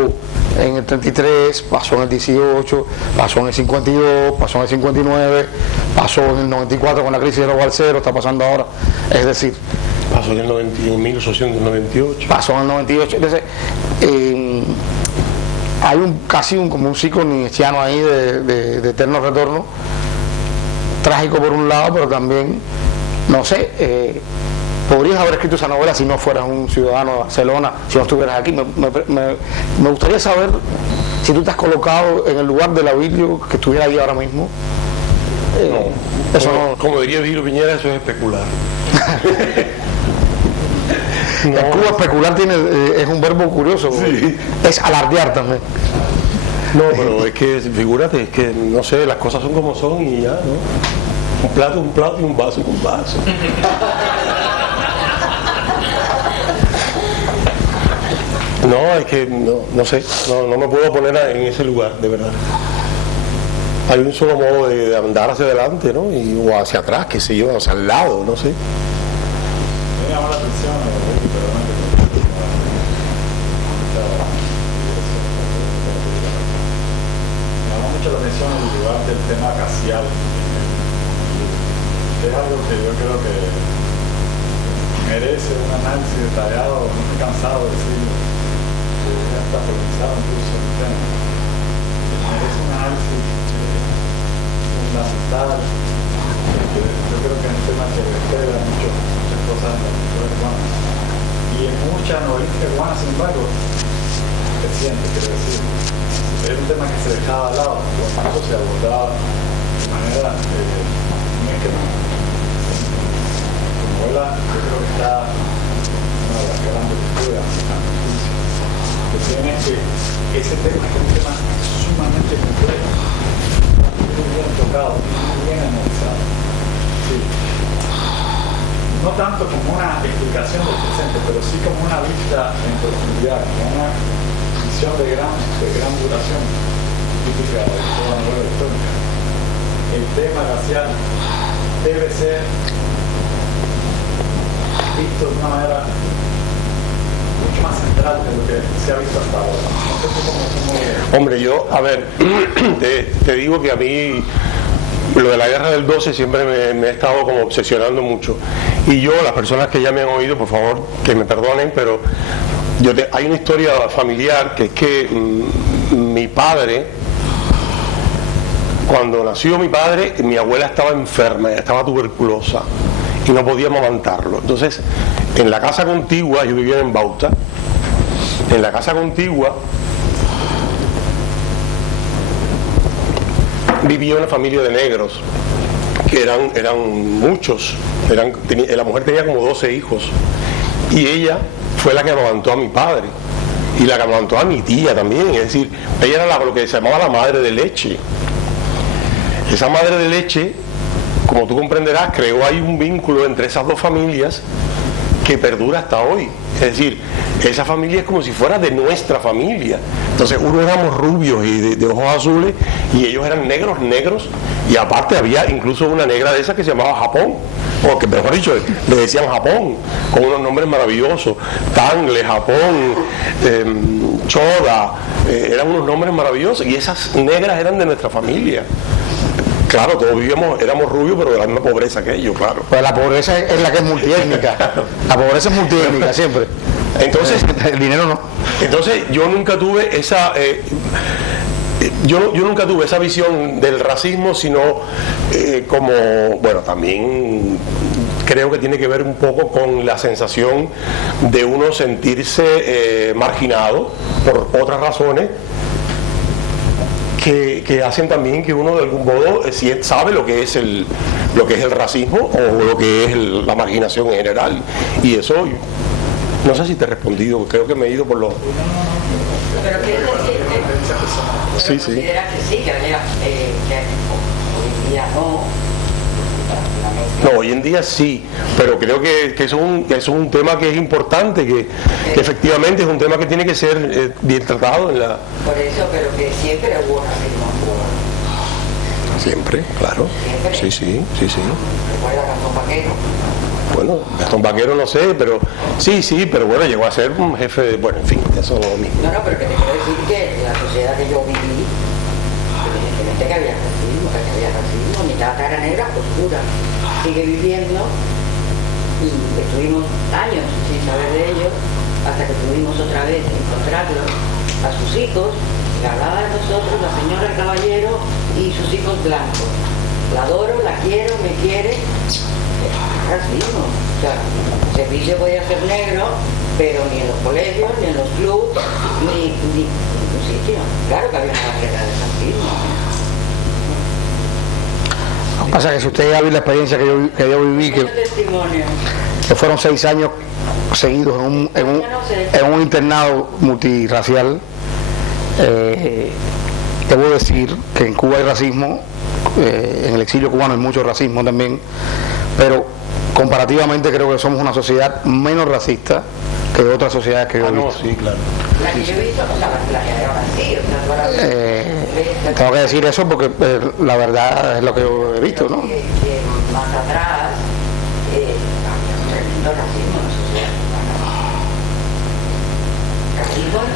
en el 33, pasó en el 18, pasó en el 52, pasó en el 59, pasó en el 94 con la crisis de los balseros, está pasando ahora. Es decir, pasó en el 1898. Pasó en el 98. Entonces, hay como un ciclo nietzscheano ahí de eterno retorno, trágico por un lado, pero también, no sé, podrías haber escrito esa novela si no fueras un ciudadano de Barcelona, si no estuvieras aquí. Me gustaría saber si tú te has colocado en el lugar de Lavillo que estuviera ahí ahora mismo. No, eso no. Como diría Virgilio Piñera, eso es especular. No. En Cuba especular es un verbo curioso, sí. Es alardear también. No, pero es que, figúrate, es que, no sé, las cosas son como son y ya, ¿no? Un plato es un plato y un vaso es un vaso. No, es que, no sé, no me puedo poner en ese lugar, de verdad. Hay un solo modo de andar hacia adelante, ¿no? O hacia atrás, qué sé yo, hacia el lado, no sé. Me llama la atención, me llama mucho la atención el lugar del tema racial. Es algo que yo creo que merece un análisis detallado, no estoy cansado de decirlo, ya está politizado incluso el tema. Merece un análisis fundamental. Yo creo que es un tema que despega muchas cosas en la cultura cubana. Y en mucha novelística cubana, sin embargo, reciente, quiero decir, era un tema que se dejaba de lado, por lo tanto se abordaba de manera muy esquemática. La novela, yo creo que está una de las grandes lecturas que tiene que ese tema es un tema sumamente complejo, muy bien tocado, muy bien analizado. Sí. No tanto como una explicación del presente, pero sí como una vista en profundidad, como una visión de gran duración típica de toda la novela histórica. El tema racial debe ser visto de una manera mucho más central de lo que se ha visto hasta ahora. No sé cómo... Hombre, yo, a ver, te digo que a mí lo de la guerra del 12 siempre me ha estado como obsesionando mucho. Y yo, las personas que ya me han oído, por favor, que me perdonen, pero hay una historia familiar que es que mi padre, cuando nació mi padre, mi abuela estaba enferma, estaba tuberculosa y no podíamos amamantarlo. Entonces, en la casa contigua, yo vivía en Bauta, en la casa contigua vivía una familia de negros, que eran muchos, la mujer tenía como 12 hijos, y ella fue la que amamantó a mi padre, y la que amamantó a mi tía también, es decir, ella era lo que se llamaba la madre de leche. Esa madre de leche, como tú comprenderás, creó ahí un vínculo entre esas dos familias que perdura hasta hoy. Es decir, esa familia es como si fuera de nuestra familia. Entonces, uno éramos rubios y de ojos azules, y ellos eran negros, y aparte había incluso una negra de esas que se llamaba Japón, o que mejor dicho, le decían Japón, con unos nombres maravillosos, Tangle, Japón, Choda, eran unos nombres maravillosos, y esas negras eran de nuestra familia. Claro, todos éramos rubios, pero de la misma pobreza que ellos, claro. Pues la pobreza es la que es multiétnica. La pobreza es multiétnica siempre. Entonces, el dinero no. Entonces, yo nunca tuve esa yo nunca tuve esa visión del racismo, sino como, bueno, también creo que tiene que ver un poco con la sensación de uno sentirse marginado por otras razones que hacen también que uno de algún modo sabe lo que es el racismo o lo que es la marginación en general. Y eso, no sé si te he respondido, creo que me he ido por los... Pero quieres decir sí. Consideras que sí, que hoy en día no. No, hoy en día sí, pero creo que eso es un tema que es importante, que efectivamente es un tema que tiene que ser bien tratado en la... Por eso, pero que siempre hubo racismo. Siempre, claro. Siempre. Sí. ¿Recuerda Gastón Vaquero? Bueno, Gastón Vaquero no sé, pero sí, pero bueno, llegó a ser un jefe de, bueno, en fin, eso es lo mismo. No, pero que te quiero decir que la sociedad que yo viví, evidentemente que había racismo, mi tata era negra oscura, sigue viviendo, y estuvimos años sin saber de ellos, hasta que pudimos otra vez encontrarlos a sus hijos, que hablaba de nosotros, la señora, el caballero y sus hijos blancos. La adoro, la quiero, me quiere. Racismo. O sea, el servicio podía ser negro, pero ni en los colegios, ni en los clubs, ni en ningún sitio. Claro que había una barrera de racismo. Lo que pasa es que si usted ya vio la experiencia que yo viví, que fueron 6 años seguidos en un internado multirracial, debo decir que en Cuba hay racismo, en el exilio cubano hay mucho racismo también, pero comparativamente creo que somos una sociedad menos racista que otras sociedades que yo he visto. No, sí, claro. La que yo he visto, o sea, la que era así, o sea, Tengo que decir eso porque la verdad es lo que yo he visto, ¿no? que más atrás había un tremendo racismo en la sociedad. Racismo en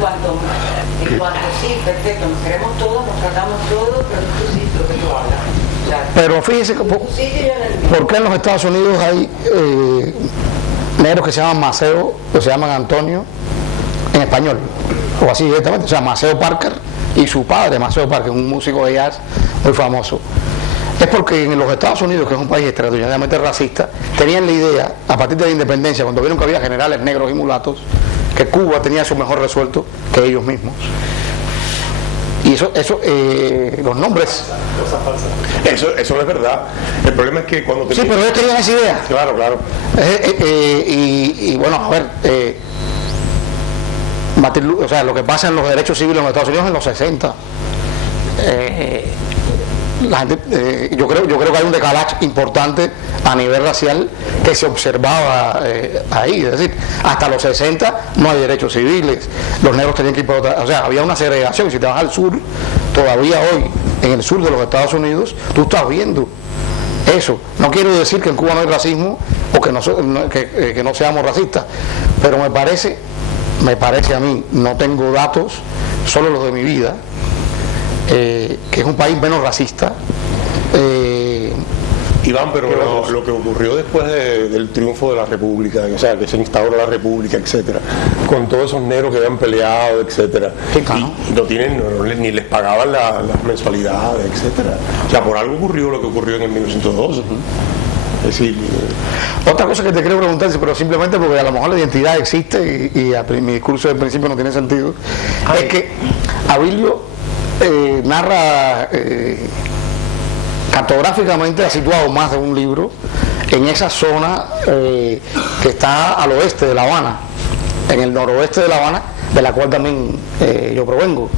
cuanto sí, perfecto, nos queremos todos, nos tratamos todos, pero tú sí, lo que tú hablas. O sea, Pero fíjese que por qué en los Estados Unidos hay negros que se llaman Maceo o se llaman Antonio en español, o así directamente, o sea, Maceo Parker y su padre, Maceo Parker, un músico de jazz muy famoso. Es porque en los Estados Unidos, que es un país extraordinariamente racista, tenían la idea, a partir de la independencia, cuando vieron que había generales negros y mulatos, que Cuba tenía eso mejor resuelto que ellos mismos. Y eso los nombres. Eso no es verdad. El problema es que cuando Sí, pero ellos tenían esa idea. Claro. Y bueno, a ver, o sea, lo que pasa en los derechos civiles en los Estados Unidos en los 60. La gente, yo creo que hay un decalaje importante a nivel racial que se observaba ahí, es decir, hasta los 60 no hay derechos civiles, los negros tenían que ir por otra, o sea, había una segregación. Si te vas al sur, todavía hoy en el sur de los Estados Unidos tú estás viendo eso. No quiero decir que en Cuba no hay racismo o que no seamos racistas, pero me parece a mí, no tengo datos, solo los de mi vida, que es un país menos racista. Iván, pero lo que ocurrió después del triunfo de la República, o sea, que se instauró la República, etcétera, con todos esos negros que habían peleado, etcétera, y no tienen, ni les pagaban las mensualidades, etcétera. O sea, por algo ocurrió lo que ocurrió en el 1912. Es decir, otra cosa que te quiero preguntar, pero simplemente porque a lo mejor la identidad existe y mi discurso del principio no tiene sentido, es que Abilio narra cartográficamente, ha situado más de un libro en esa zona que está al oeste de La Habana, en el noroeste de La Habana, de la cual también yo provengo.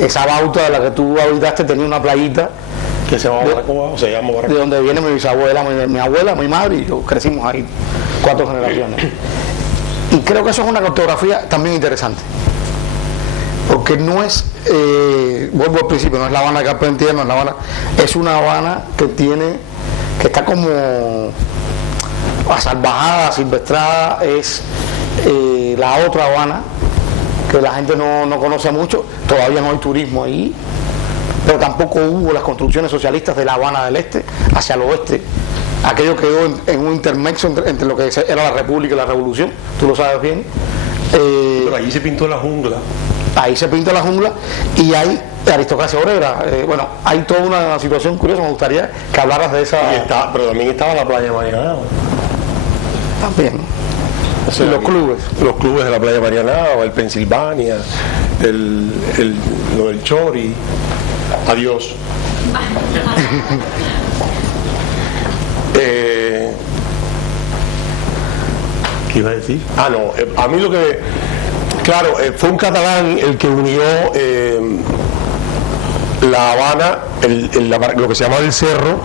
Esa bauta de la que tú habitaste tenía una playita que se llama Baracoa, o se llama Baracoa, de donde viene mi bisabuela, mi abuela, mi madre y yo crecimos ahí 4 generaciones. Y creo que eso es una cartografía también interesante, porque no es, vuelvo al principio, no es La Habana de Carpentier, no es La Habana, es una Habana que está como asalvajada, silvestrada, es la otra Habana que la gente no conoce mucho. Todavía no hay turismo ahí, pero tampoco hubo las construcciones socialistas de La Habana del Este hacia el oeste. Aquello quedó en un intermexo entre lo que era la República y la Revolución, tú lo sabes bien. pero allí se pintó la jungla. Ahí se pinta la jungla y hay aristocracia obrera. Bueno, hay toda una situación curiosa. Me gustaría que hablaras de esa. Pero también estaba la playa Marianao. También. O sea, los clubes de la playa Marianao, el Pensilvania, lo del Chori. Adiós. ¿Qué iba a decir? A mí lo que... Claro, fue un catalán el que unió La Habana, lo que se llama el Cerro,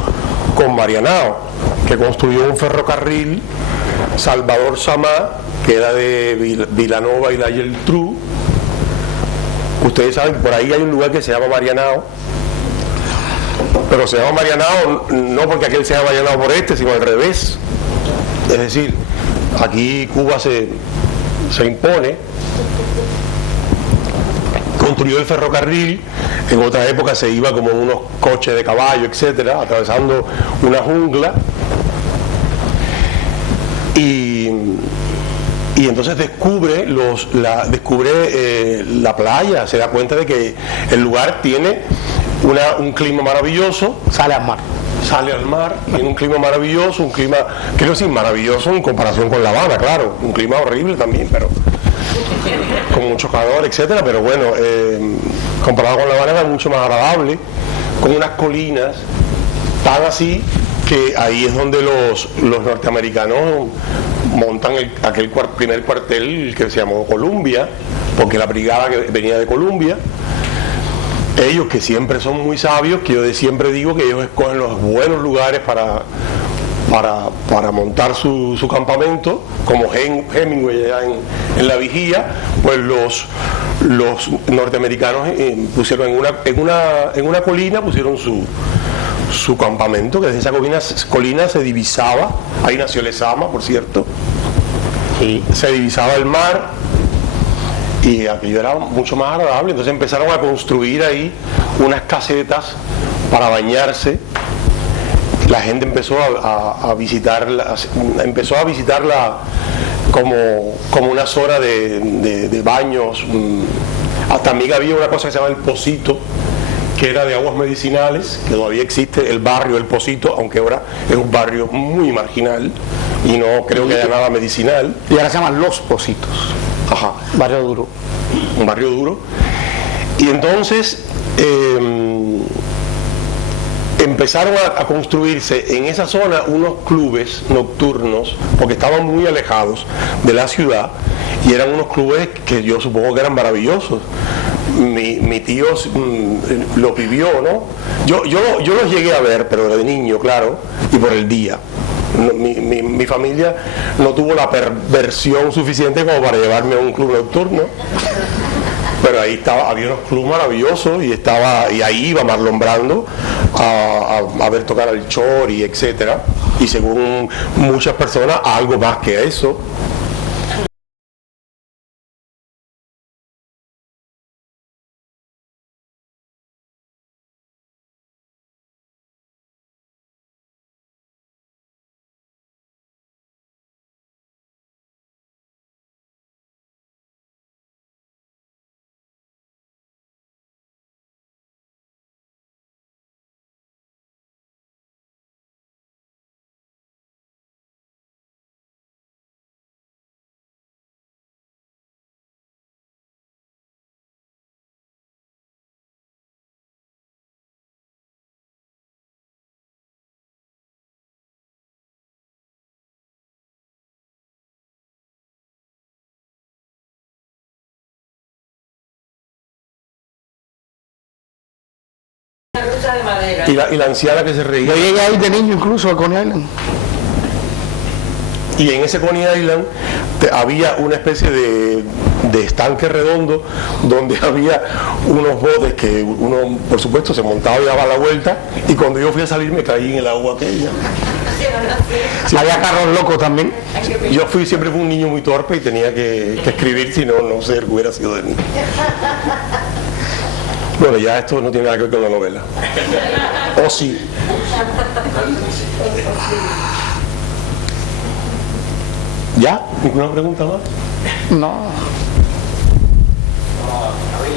con Marianao, que construyó un ferrocarril, Salvador Samá, que era de Vilanova y la Geltrú. Ustedes saben que por ahí hay un lugar que se llama Marianao, pero se llama Marianao no porque aquel sea Marianao por este, sino al revés. Es decir, aquí Cuba se impone, construyó el ferrocarril, en otra época se iba como en unos coches de caballo, etcétera, atravesando una jungla, y entonces descubre la playa, se da cuenta de que el lugar tiene un clima maravilloso, Sale al mar. tiene un clima maravilloso, un clima, quiero decir, maravilloso en comparación con La Habana, claro, un clima horrible también, pero con mucho calor, etcétera, pero bueno, comparado con La Habana era mucho más agradable, con unas colinas tan así que ahí es donde los norteamericanos montan aquel primer cuartel que se llamó Columbia, porque la brigada que venía de Columbia. Ellos, que siempre son muy sabios, que yo siempre digo que ellos escogen los buenos lugares para montar su campamento, como Hemingway allá en la vigía, pues los norteamericanos pusieron en una colina, pusieron su campamento, que desde esa colina se divisaba, ahí nació Lezama, por cierto, y se divisaba el mar, y aquello era mucho más agradable. Entonces empezaron a construir ahí unas casetas para bañarse. La gente empezó a visitarla como una zona de baños. También había una cosa que se llama el Pocito, que era de aguas medicinales, que todavía existe el barrio El Pocito, aunque ahora es un barrio muy marginal y no creo que haya nada medicinal. Y ahora se llaman Los Pocitos. Ajá. Barrio duro. Un barrio duro. Y entonces empezaron a construirse en esa zona unos clubes nocturnos, porque estaban muy alejados de la ciudad, y eran unos clubes que yo supongo que eran maravillosos. Mi tío los vivió, ¿no? Yo los llegué a ver, pero de niño, claro, y por el día. Mi familia no tuvo la perversión suficiente como para llevarme a un club nocturno, pero ahí había unos clubes maravillosos, y ahí iba Marlon Brando a ver tocar al Chori, etcétera, y según muchas personas algo más que eso. De madera. Y la anciana que se reía. Yo llegué ahí de niño incluso a Coney Island. Y en ese Coney Island había una especie de estanque redondo donde había unos botes que uno, por supuesto, se montaba y daba la vuelta, y cuando yo fui a salir me caí en el agua aquella. Sí, había carros locos también. Yo siempre fui un niño muy torpe y tenía que escribir, si no sé, hubiera sido de mí. Bueno, ya esto no tiene nada que ver con la novela. ¿O sí? ¿Ya? ¿Ninguna pregunta más? No.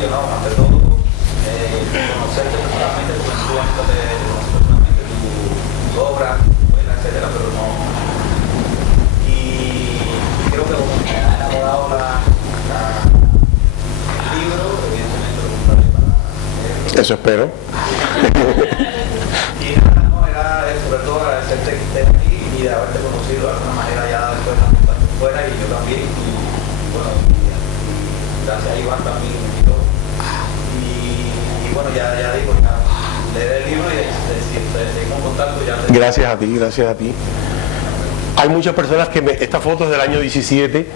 Ante todo, conocerte personalmente, personalmente tu obra, etcétera, pero no. Y creo que como me ha enamorado el libro, evidentemente lo compraré para leerlo. Eso espero. Y nada, no, era sobre todo agradecerte que estés aquí y de haberte conocido de alguna manera ya después también fuera, y yo también, y bueno, y gracias a Iván también me invitó. Y bueno, ya digo, leer el libro y seguimos en contacto. Gracias a ti. Hay muchas personas esta foto es del año 17,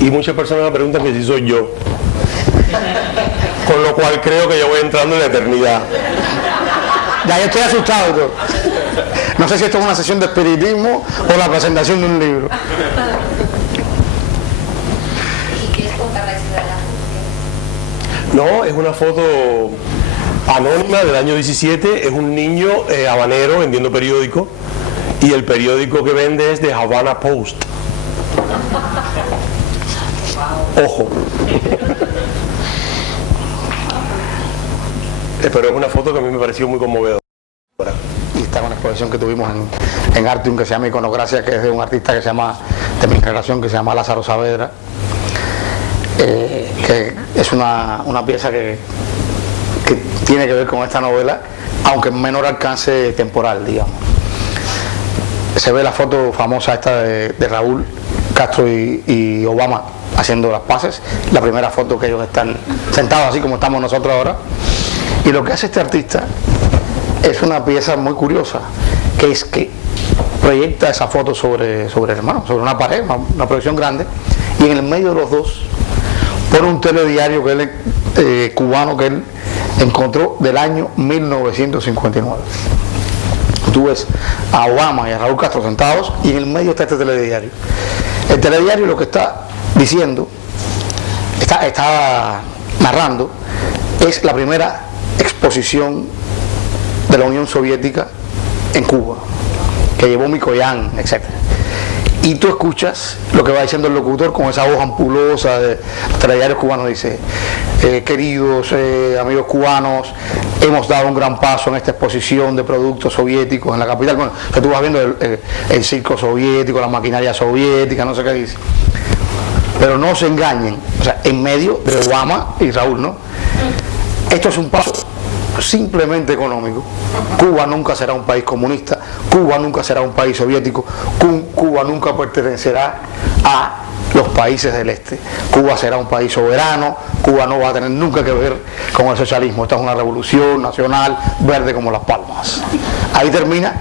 y muchas personas me preguntan que si soy yo. Con lo cual creo que yo voy entrando en la eternidad. Ya yo estoy asustado y todo. No sé si esto es una sesión de espiritismo o la presentación de un libro. ¿Y qué es contar la historia de la justicia? No, es una foto anónima del año 17, es un niño habanero vendiendo periódico y el periódico que vende es de Havana Post. Ojo. Pero es una foto que a mí me pareció muy conmovedora. Y está con la exposición que tuvimos en Artium, que se llama Iconocracia, que es de un artista que se llama, de mi generación, que se llama Lázaro Saavedra, que es una pieza que tiene que ver con esta novela, aunque en menor alcance temporal, digamos. Se ve la foto famosa esta de Raúl Castro y Obama haciendo las paces, la primera foto que ellos están sentados así como estamos nosotros ahora. Y lo que hace este artista es una pieza muy curiosa, que es que proyecta esa foto sobre el hermano, sobre una pared, una proyección grande, y en el medio de los dos pone un telediario que él, cubano, que él encontró del año 1959. Tú ves a Obama y a Raúl Castro sentados y en el medio está este telediario. El telediario lo que está diciendo, está narrando, es la primera exposición de la Unión Soviética en Cuba, que llevó Mikoyan, etc. Y tú escuchas lo que va diciendo el locutor con esa voz ampulosa de telediarios cubanos, dice: queridos amigos cubanos, hemos dado un gran paso en esta exposición de productos soviéticos en la capital. Bueno, que tú vas viendo el circo soviético, la maquinaria soviética, no sé qué dice. Pero no se engañen, o sea, en medio de Obama y Raúl, ¿no? Esto es un paso simplemente económico. Cuba nunca será un país comunista, Cuba nunca será un país soviético, Cuba nunca pertenecerá a los países del este. Cuba será un país soberano, Cuba no va a tener nunca que ver con el socialismo. Esta es una revolución nacional verde como las palmas. Ahí termina,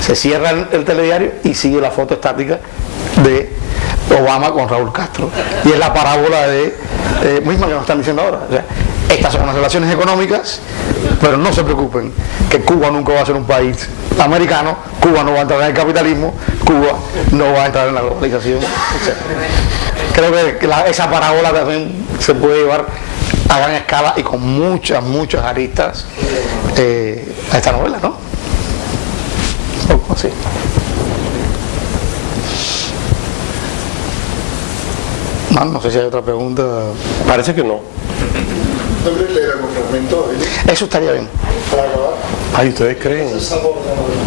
se cierra el telediario y sigue la foto estática de Obama con Raúl Castro. Y es la parábola misma que nos están diciendo ahora. O sea, estas son las relaciones económicas, pero no se preocupen, que Cuba nunca va a ser un país americano, Cuba no va a entrar en el capitalismo, Cuba no va a entrar en la globalización, etc. Creo que esa parábola también se puede llevar a gran escala y con muchas aristas a esta novela, ¿no? Un poco así. No sé si hay otra pregunta. Parece que no. ¿No querés leer algún fragmento? Eso estaría bien. Para acabar. Ay, ¿ustedes creen? Es sabor de novela.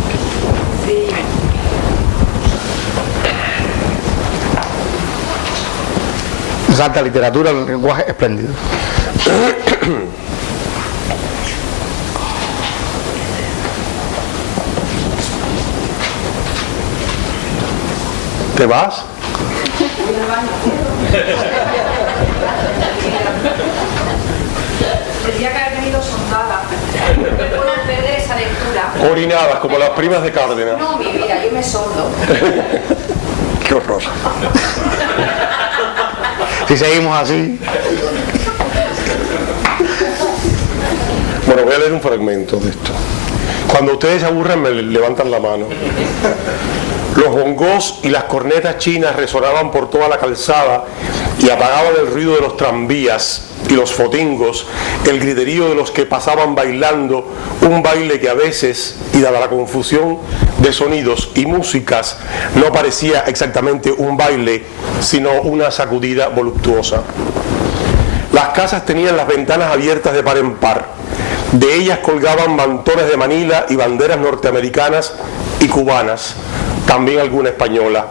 Esa alta literatura, el lenguaje espléndido. ¿Te vas? Tendría que haber venido sondada. Perdona perder esa lectura. Orinadas, como las primas de Cárdenas. No, mi vida, yo me sondo. Qué horror. Si seguimos así. Bueno, voy a leer un fragmento de esto. Cuando ustedes se aburren me levantan la mano. Los bongos y las cornetas chinas resonaban por toda la calzada y apagaban el ruido de los tranvías y los fotingos, el griterío de los que pasaban bailando, un baile que a veces, y dada la confusión de sonidos y músicas, no parecía exactamente un baile, sino una sacudida voluptuosa. Las casas tenían las ventanas abiertas de par en par. De ellas colgaban mantones de Manila y banderas norteamericanas y cubanas, también alguna española.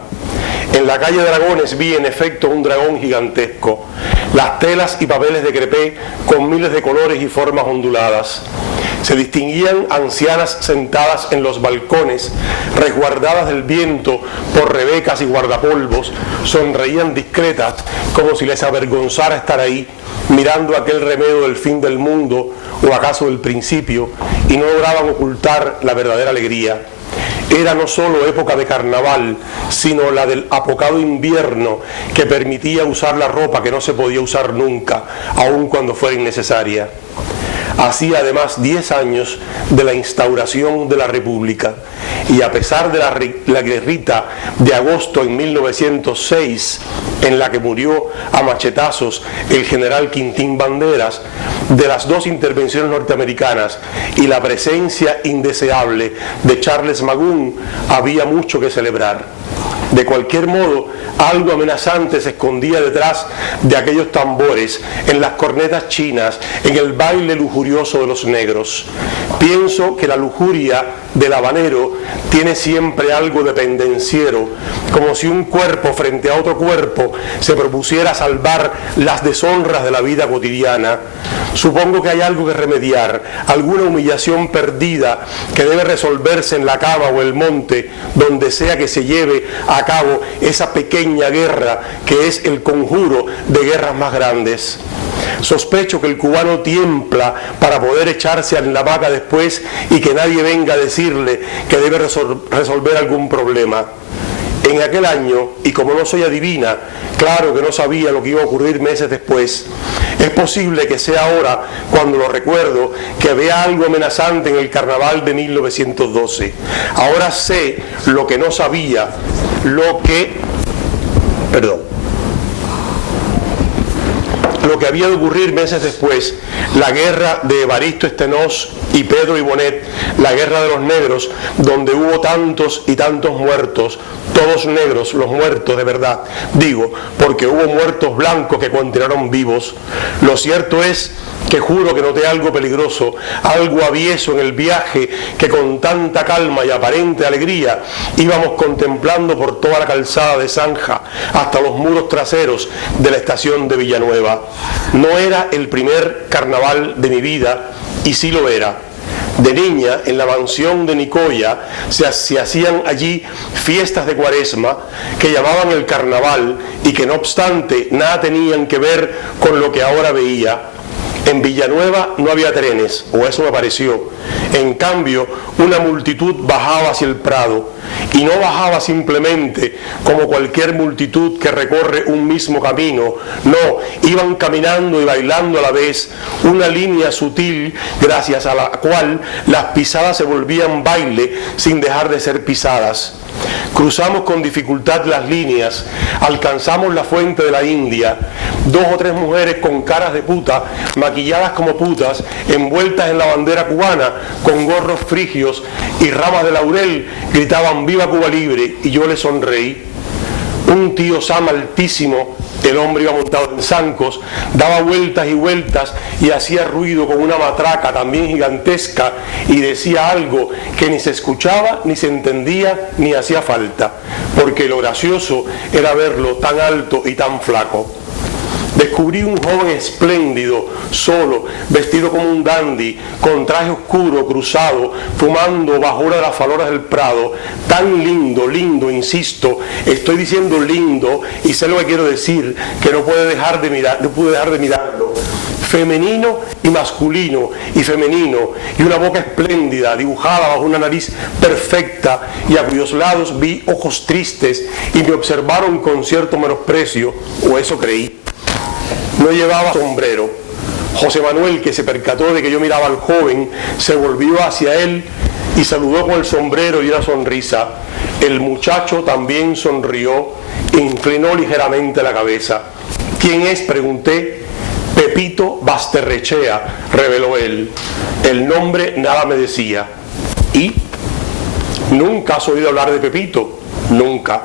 En la calle Dragones vi en efecto un dragón gigantesco, las telas y papeles de crepé con miles de colores y formas onduladas. Se distinguían ancianas sentadas en los balcones, resguardadas del viento por rebecas y guardapolvos, sonreían discretas como si les avergonzara estar ahí, mirando aquel remedio del fin del mundo o acaso del principio, y no lograban ocultar la verdadera alegría. Era no solo época de carnaval, sino la del apocado invierno que permitía usar la ropa que no se podía usar nunca, aun cuando fuera innecesaria. hacía además 10 años de la instauración de la República, y a pesar de la guerrita de agosto en 1906, en la que murió a machetazos el general Quintín Banderas, de las 2 intervenciones norteamericanas y la presencia indeseable de Charles Magoon, había mucho que celebrar. De cualquier modo, algo amenazante se escondía detrás de aquellos tambores, en las cornetas chinas, en el baile lujurioso de los negros. Pienso que la lujuria del habanero tiene siempre algo de pendenciero, como si un cuerpo frente a otro cuerpo se propusiera salvar las deshonras de la vida cotidiana. Supongo que hay algo que remediar, alguna humillación perdida que debe resolverse en la cama o el monte, donde sea que se lleve a cabo esa pequeña guerra que es el conjuro de guerras más grandes. Sospecho que el cubano tiembla para poder echarse en la hamaca después y que nadie venga a decirle que debe resolver algún problema. En aquel año, y como no soy adivina, claro que no sabía lo que iba a ocurrir meses después. Es posible que sea ahora, cuando lo recuerdo, que vea algo amenazante en el carnaval de 1912. Ahora sé lo que no sabía, lo que había de ocurrir meses después, la guerra de Evaristo Stenós y Pedro y Bonet, la guerra de los negros, donde hubo tantos y tantos muertos, todos negros, los muertos de verdad, digo, porque hubo muertos blancos que continuaron vivos. Lo cierto es que juro que noté algo peligroso, algo avieso en el viaje que con tanta calma y aparente alegría íbamos contemplando por toda la calzada de Zanja hasta los muros traseros de la estación de Villanueva. No era el primer carnaval de mi vida, y sí lo era. De niña, en la mansión de Nicoya, se hacían allí fiestas de Cuaresma que llamaban el carnaval y que no obstante nada tenían que ver con lo que ahora veía. En Villanueva no había trenes, o eso me pareció. En cambio, una multitud bajaba hacia el Prado, y no bajaba simplemente como cualquier multitud que recorre un mismo camino. No, iban caminando y bailando a la vez, una línea sutil gracias a la cual las pisadas se volvían baile sin dejar de ser pisadas. Cruzamos con dificultad las líneas, alcanzamos la fuente de la India. 2 o 3 mujeres con caras de puta, maquilladas como putas, envueltas en la bandera cubana, con gorros frigios y ramas de laurel, gritaban "Viva Cuba Libre", y yo les sonreí. Un tío Sam altísimo, el hombre iba montado en zancos, daba vueltas y vueltas y hacía ruido con una matraca también gigantesca y decía algo que ni se escuchaba, ni se entendía, ni hacía falta, porque lo gracioso era verlo tan alto y tan flaco. Descubrí un joven espléndido, solo, vestido como un dandy, con traje oscuro, cruzado, fumando bajo una de las faloras del Prado, tan lindo, lindo, insisto, estoy diciendo lindo, y sé lo que quiero decir, que no pude dejar de mirarlo. Femenino y masculino y femenino, y una boca espléndida, dibujada bajo una nariz perfecta, y a cuyos lados vi ojos tristes, y me observaron con cierto menosprecio, o eso creí. No llevaba sombrero. José Manuel, que se percató de que yo miraba al joven, se volvió hacia él y saludó con el sombrero y una sonrisa. El muchacho también sonrió e inclinó ligeramente la cabeza. ¿Quién es?, pregunté. Pepito Basterrechea, reveló él. El nombre nada me decía. ¿Y? ¿Nunca has oído hablar de Pepito? Nunca.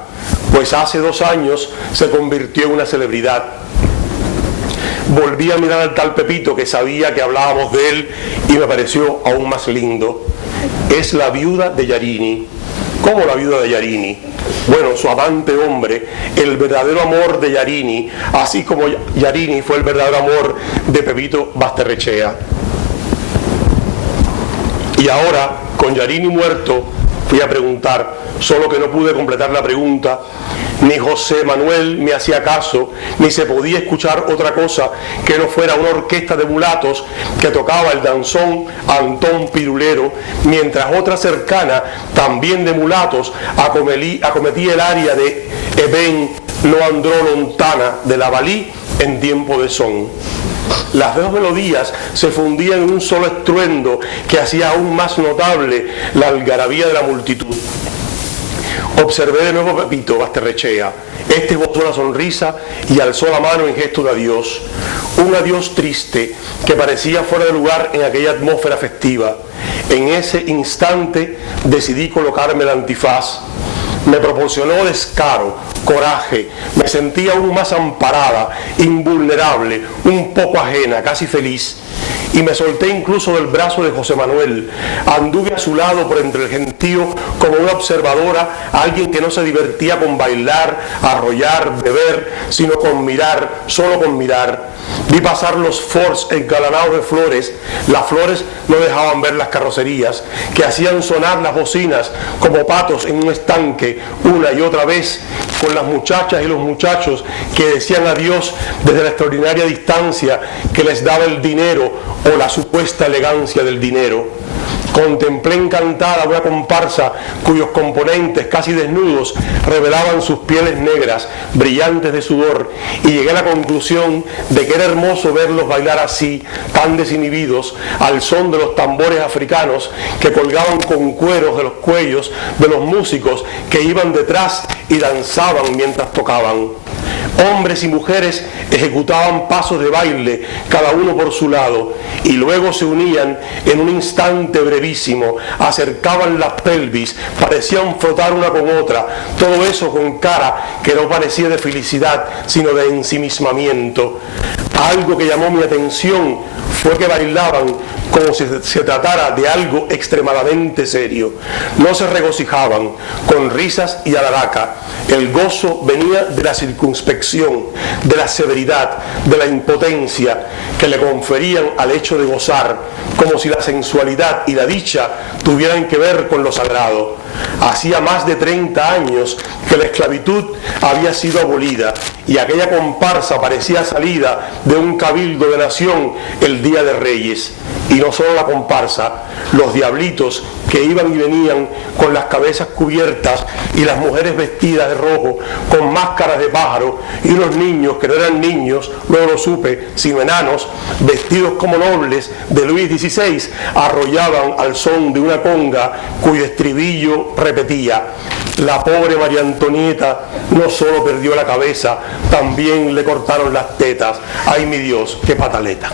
Pues hace 2 años se convirtió en una celebridad. Volví a mirar al tal Pepito, que sabía que hablábamos de él, y me pareció aún más lindo. Es la viuda de Yarini. ¿Cómo la viuda de Yarini? Bueno, su amante hombre, el verdadero amor de Yarini, así como Yarini fue el verdadero amor de Pepito Basterrechea. Y ahora, con Yarini muerto, fui a preguntar, solo que no pude completar la pregunta. Ni José Manuel me hacía caso, ni se podía escuchar otra cosa que no fuera una orquesta de mulatos que tocaba el danzón Antón Pirulero, mientras otra cercana, también de mulatos, acometía el aria de Eben no andró lontana de la Balí en tiempo de son. Las dos melodías se fundían en un solo estruendo que hacía aún más notable la algarabía de la multitud. Observé de nuevo a Pepito Basterrechea. Este esbozó una sonrisa y alzó la mano en gesto de adiós. Un adiós triste que parecía fuera de lugar en aquella atmósfera festiva. En ese instante decidí colocarme el antifaz. Me proporcionó descaro, coraje, me sentía aún más amparada, invulnerable, un poco ajena, casi feliz. Y me solté incluso del brazo de José Manuel. Anduve a su lado por entre el gentío como una observadora, alguien que no se divertía con bailar, arrollar, beber, sino con mirar, solo con mirar. Vi pasar los Fords engalanados de flores. Las flores no dejaban ver las carrocerías, que hacían sonar las bocinas como patos en un estanque, una y otra vez, con las muchachas y los muchachos que decían adiós desde la extraordinaria distancia que les daba el dinero o la supuesta elegancia del dinero. Contemplé encantada una comparsa cuyos componentes, casi desnudos, revelaban sus pieles negras, brillantes de sudor, y llegué a la conclusión de que era hermoso verlos bailar así, tan desinhibidos, al son de los tambores africanos que colgaban con cueros de los cuellos de los músicos que iban detrás y danzaban mientras tocaban. Hombres y mujeres ejecutaban pasos de baile, cada uno por su lado, y luego se unían en un instante brevísimo, acercaban las pelvis, parecían frotar una con otra, todo eso con cara que no parecía de felicidad, sino de ensimismamiento. Algo que llamó mi atención fue que bailaban como si se tratara de algo extremadamente serio. No se regocijaban, con risas y alaraca. El gozo venía de la circunspección, de la severidad, de la impotencia que le conferían al hecho de gozar, como si la sensualidad y la dicha tuvieran que ver con lo sagrado. Hacía más de 30 años que la esclavitud había sido abolida y aquella comparsa parecía salida de un cabildo de nación el Día de Reyes. Y no solo la comparsa, los diablitos que iban y venían con las cabezas cubiertas y las mujeres vestidas de rojo con máscaras de pájaro y unos niños que no eran niños, luego lo supe, sino enanos, vestidos como nobles de Luis XVI, arrollaban al son de una conga cuyo estribillo repetía: la pobre María Antonieta no solo perdió la cabeza, también le cortaron las tetas. Ay mi Dios, qué pataleta.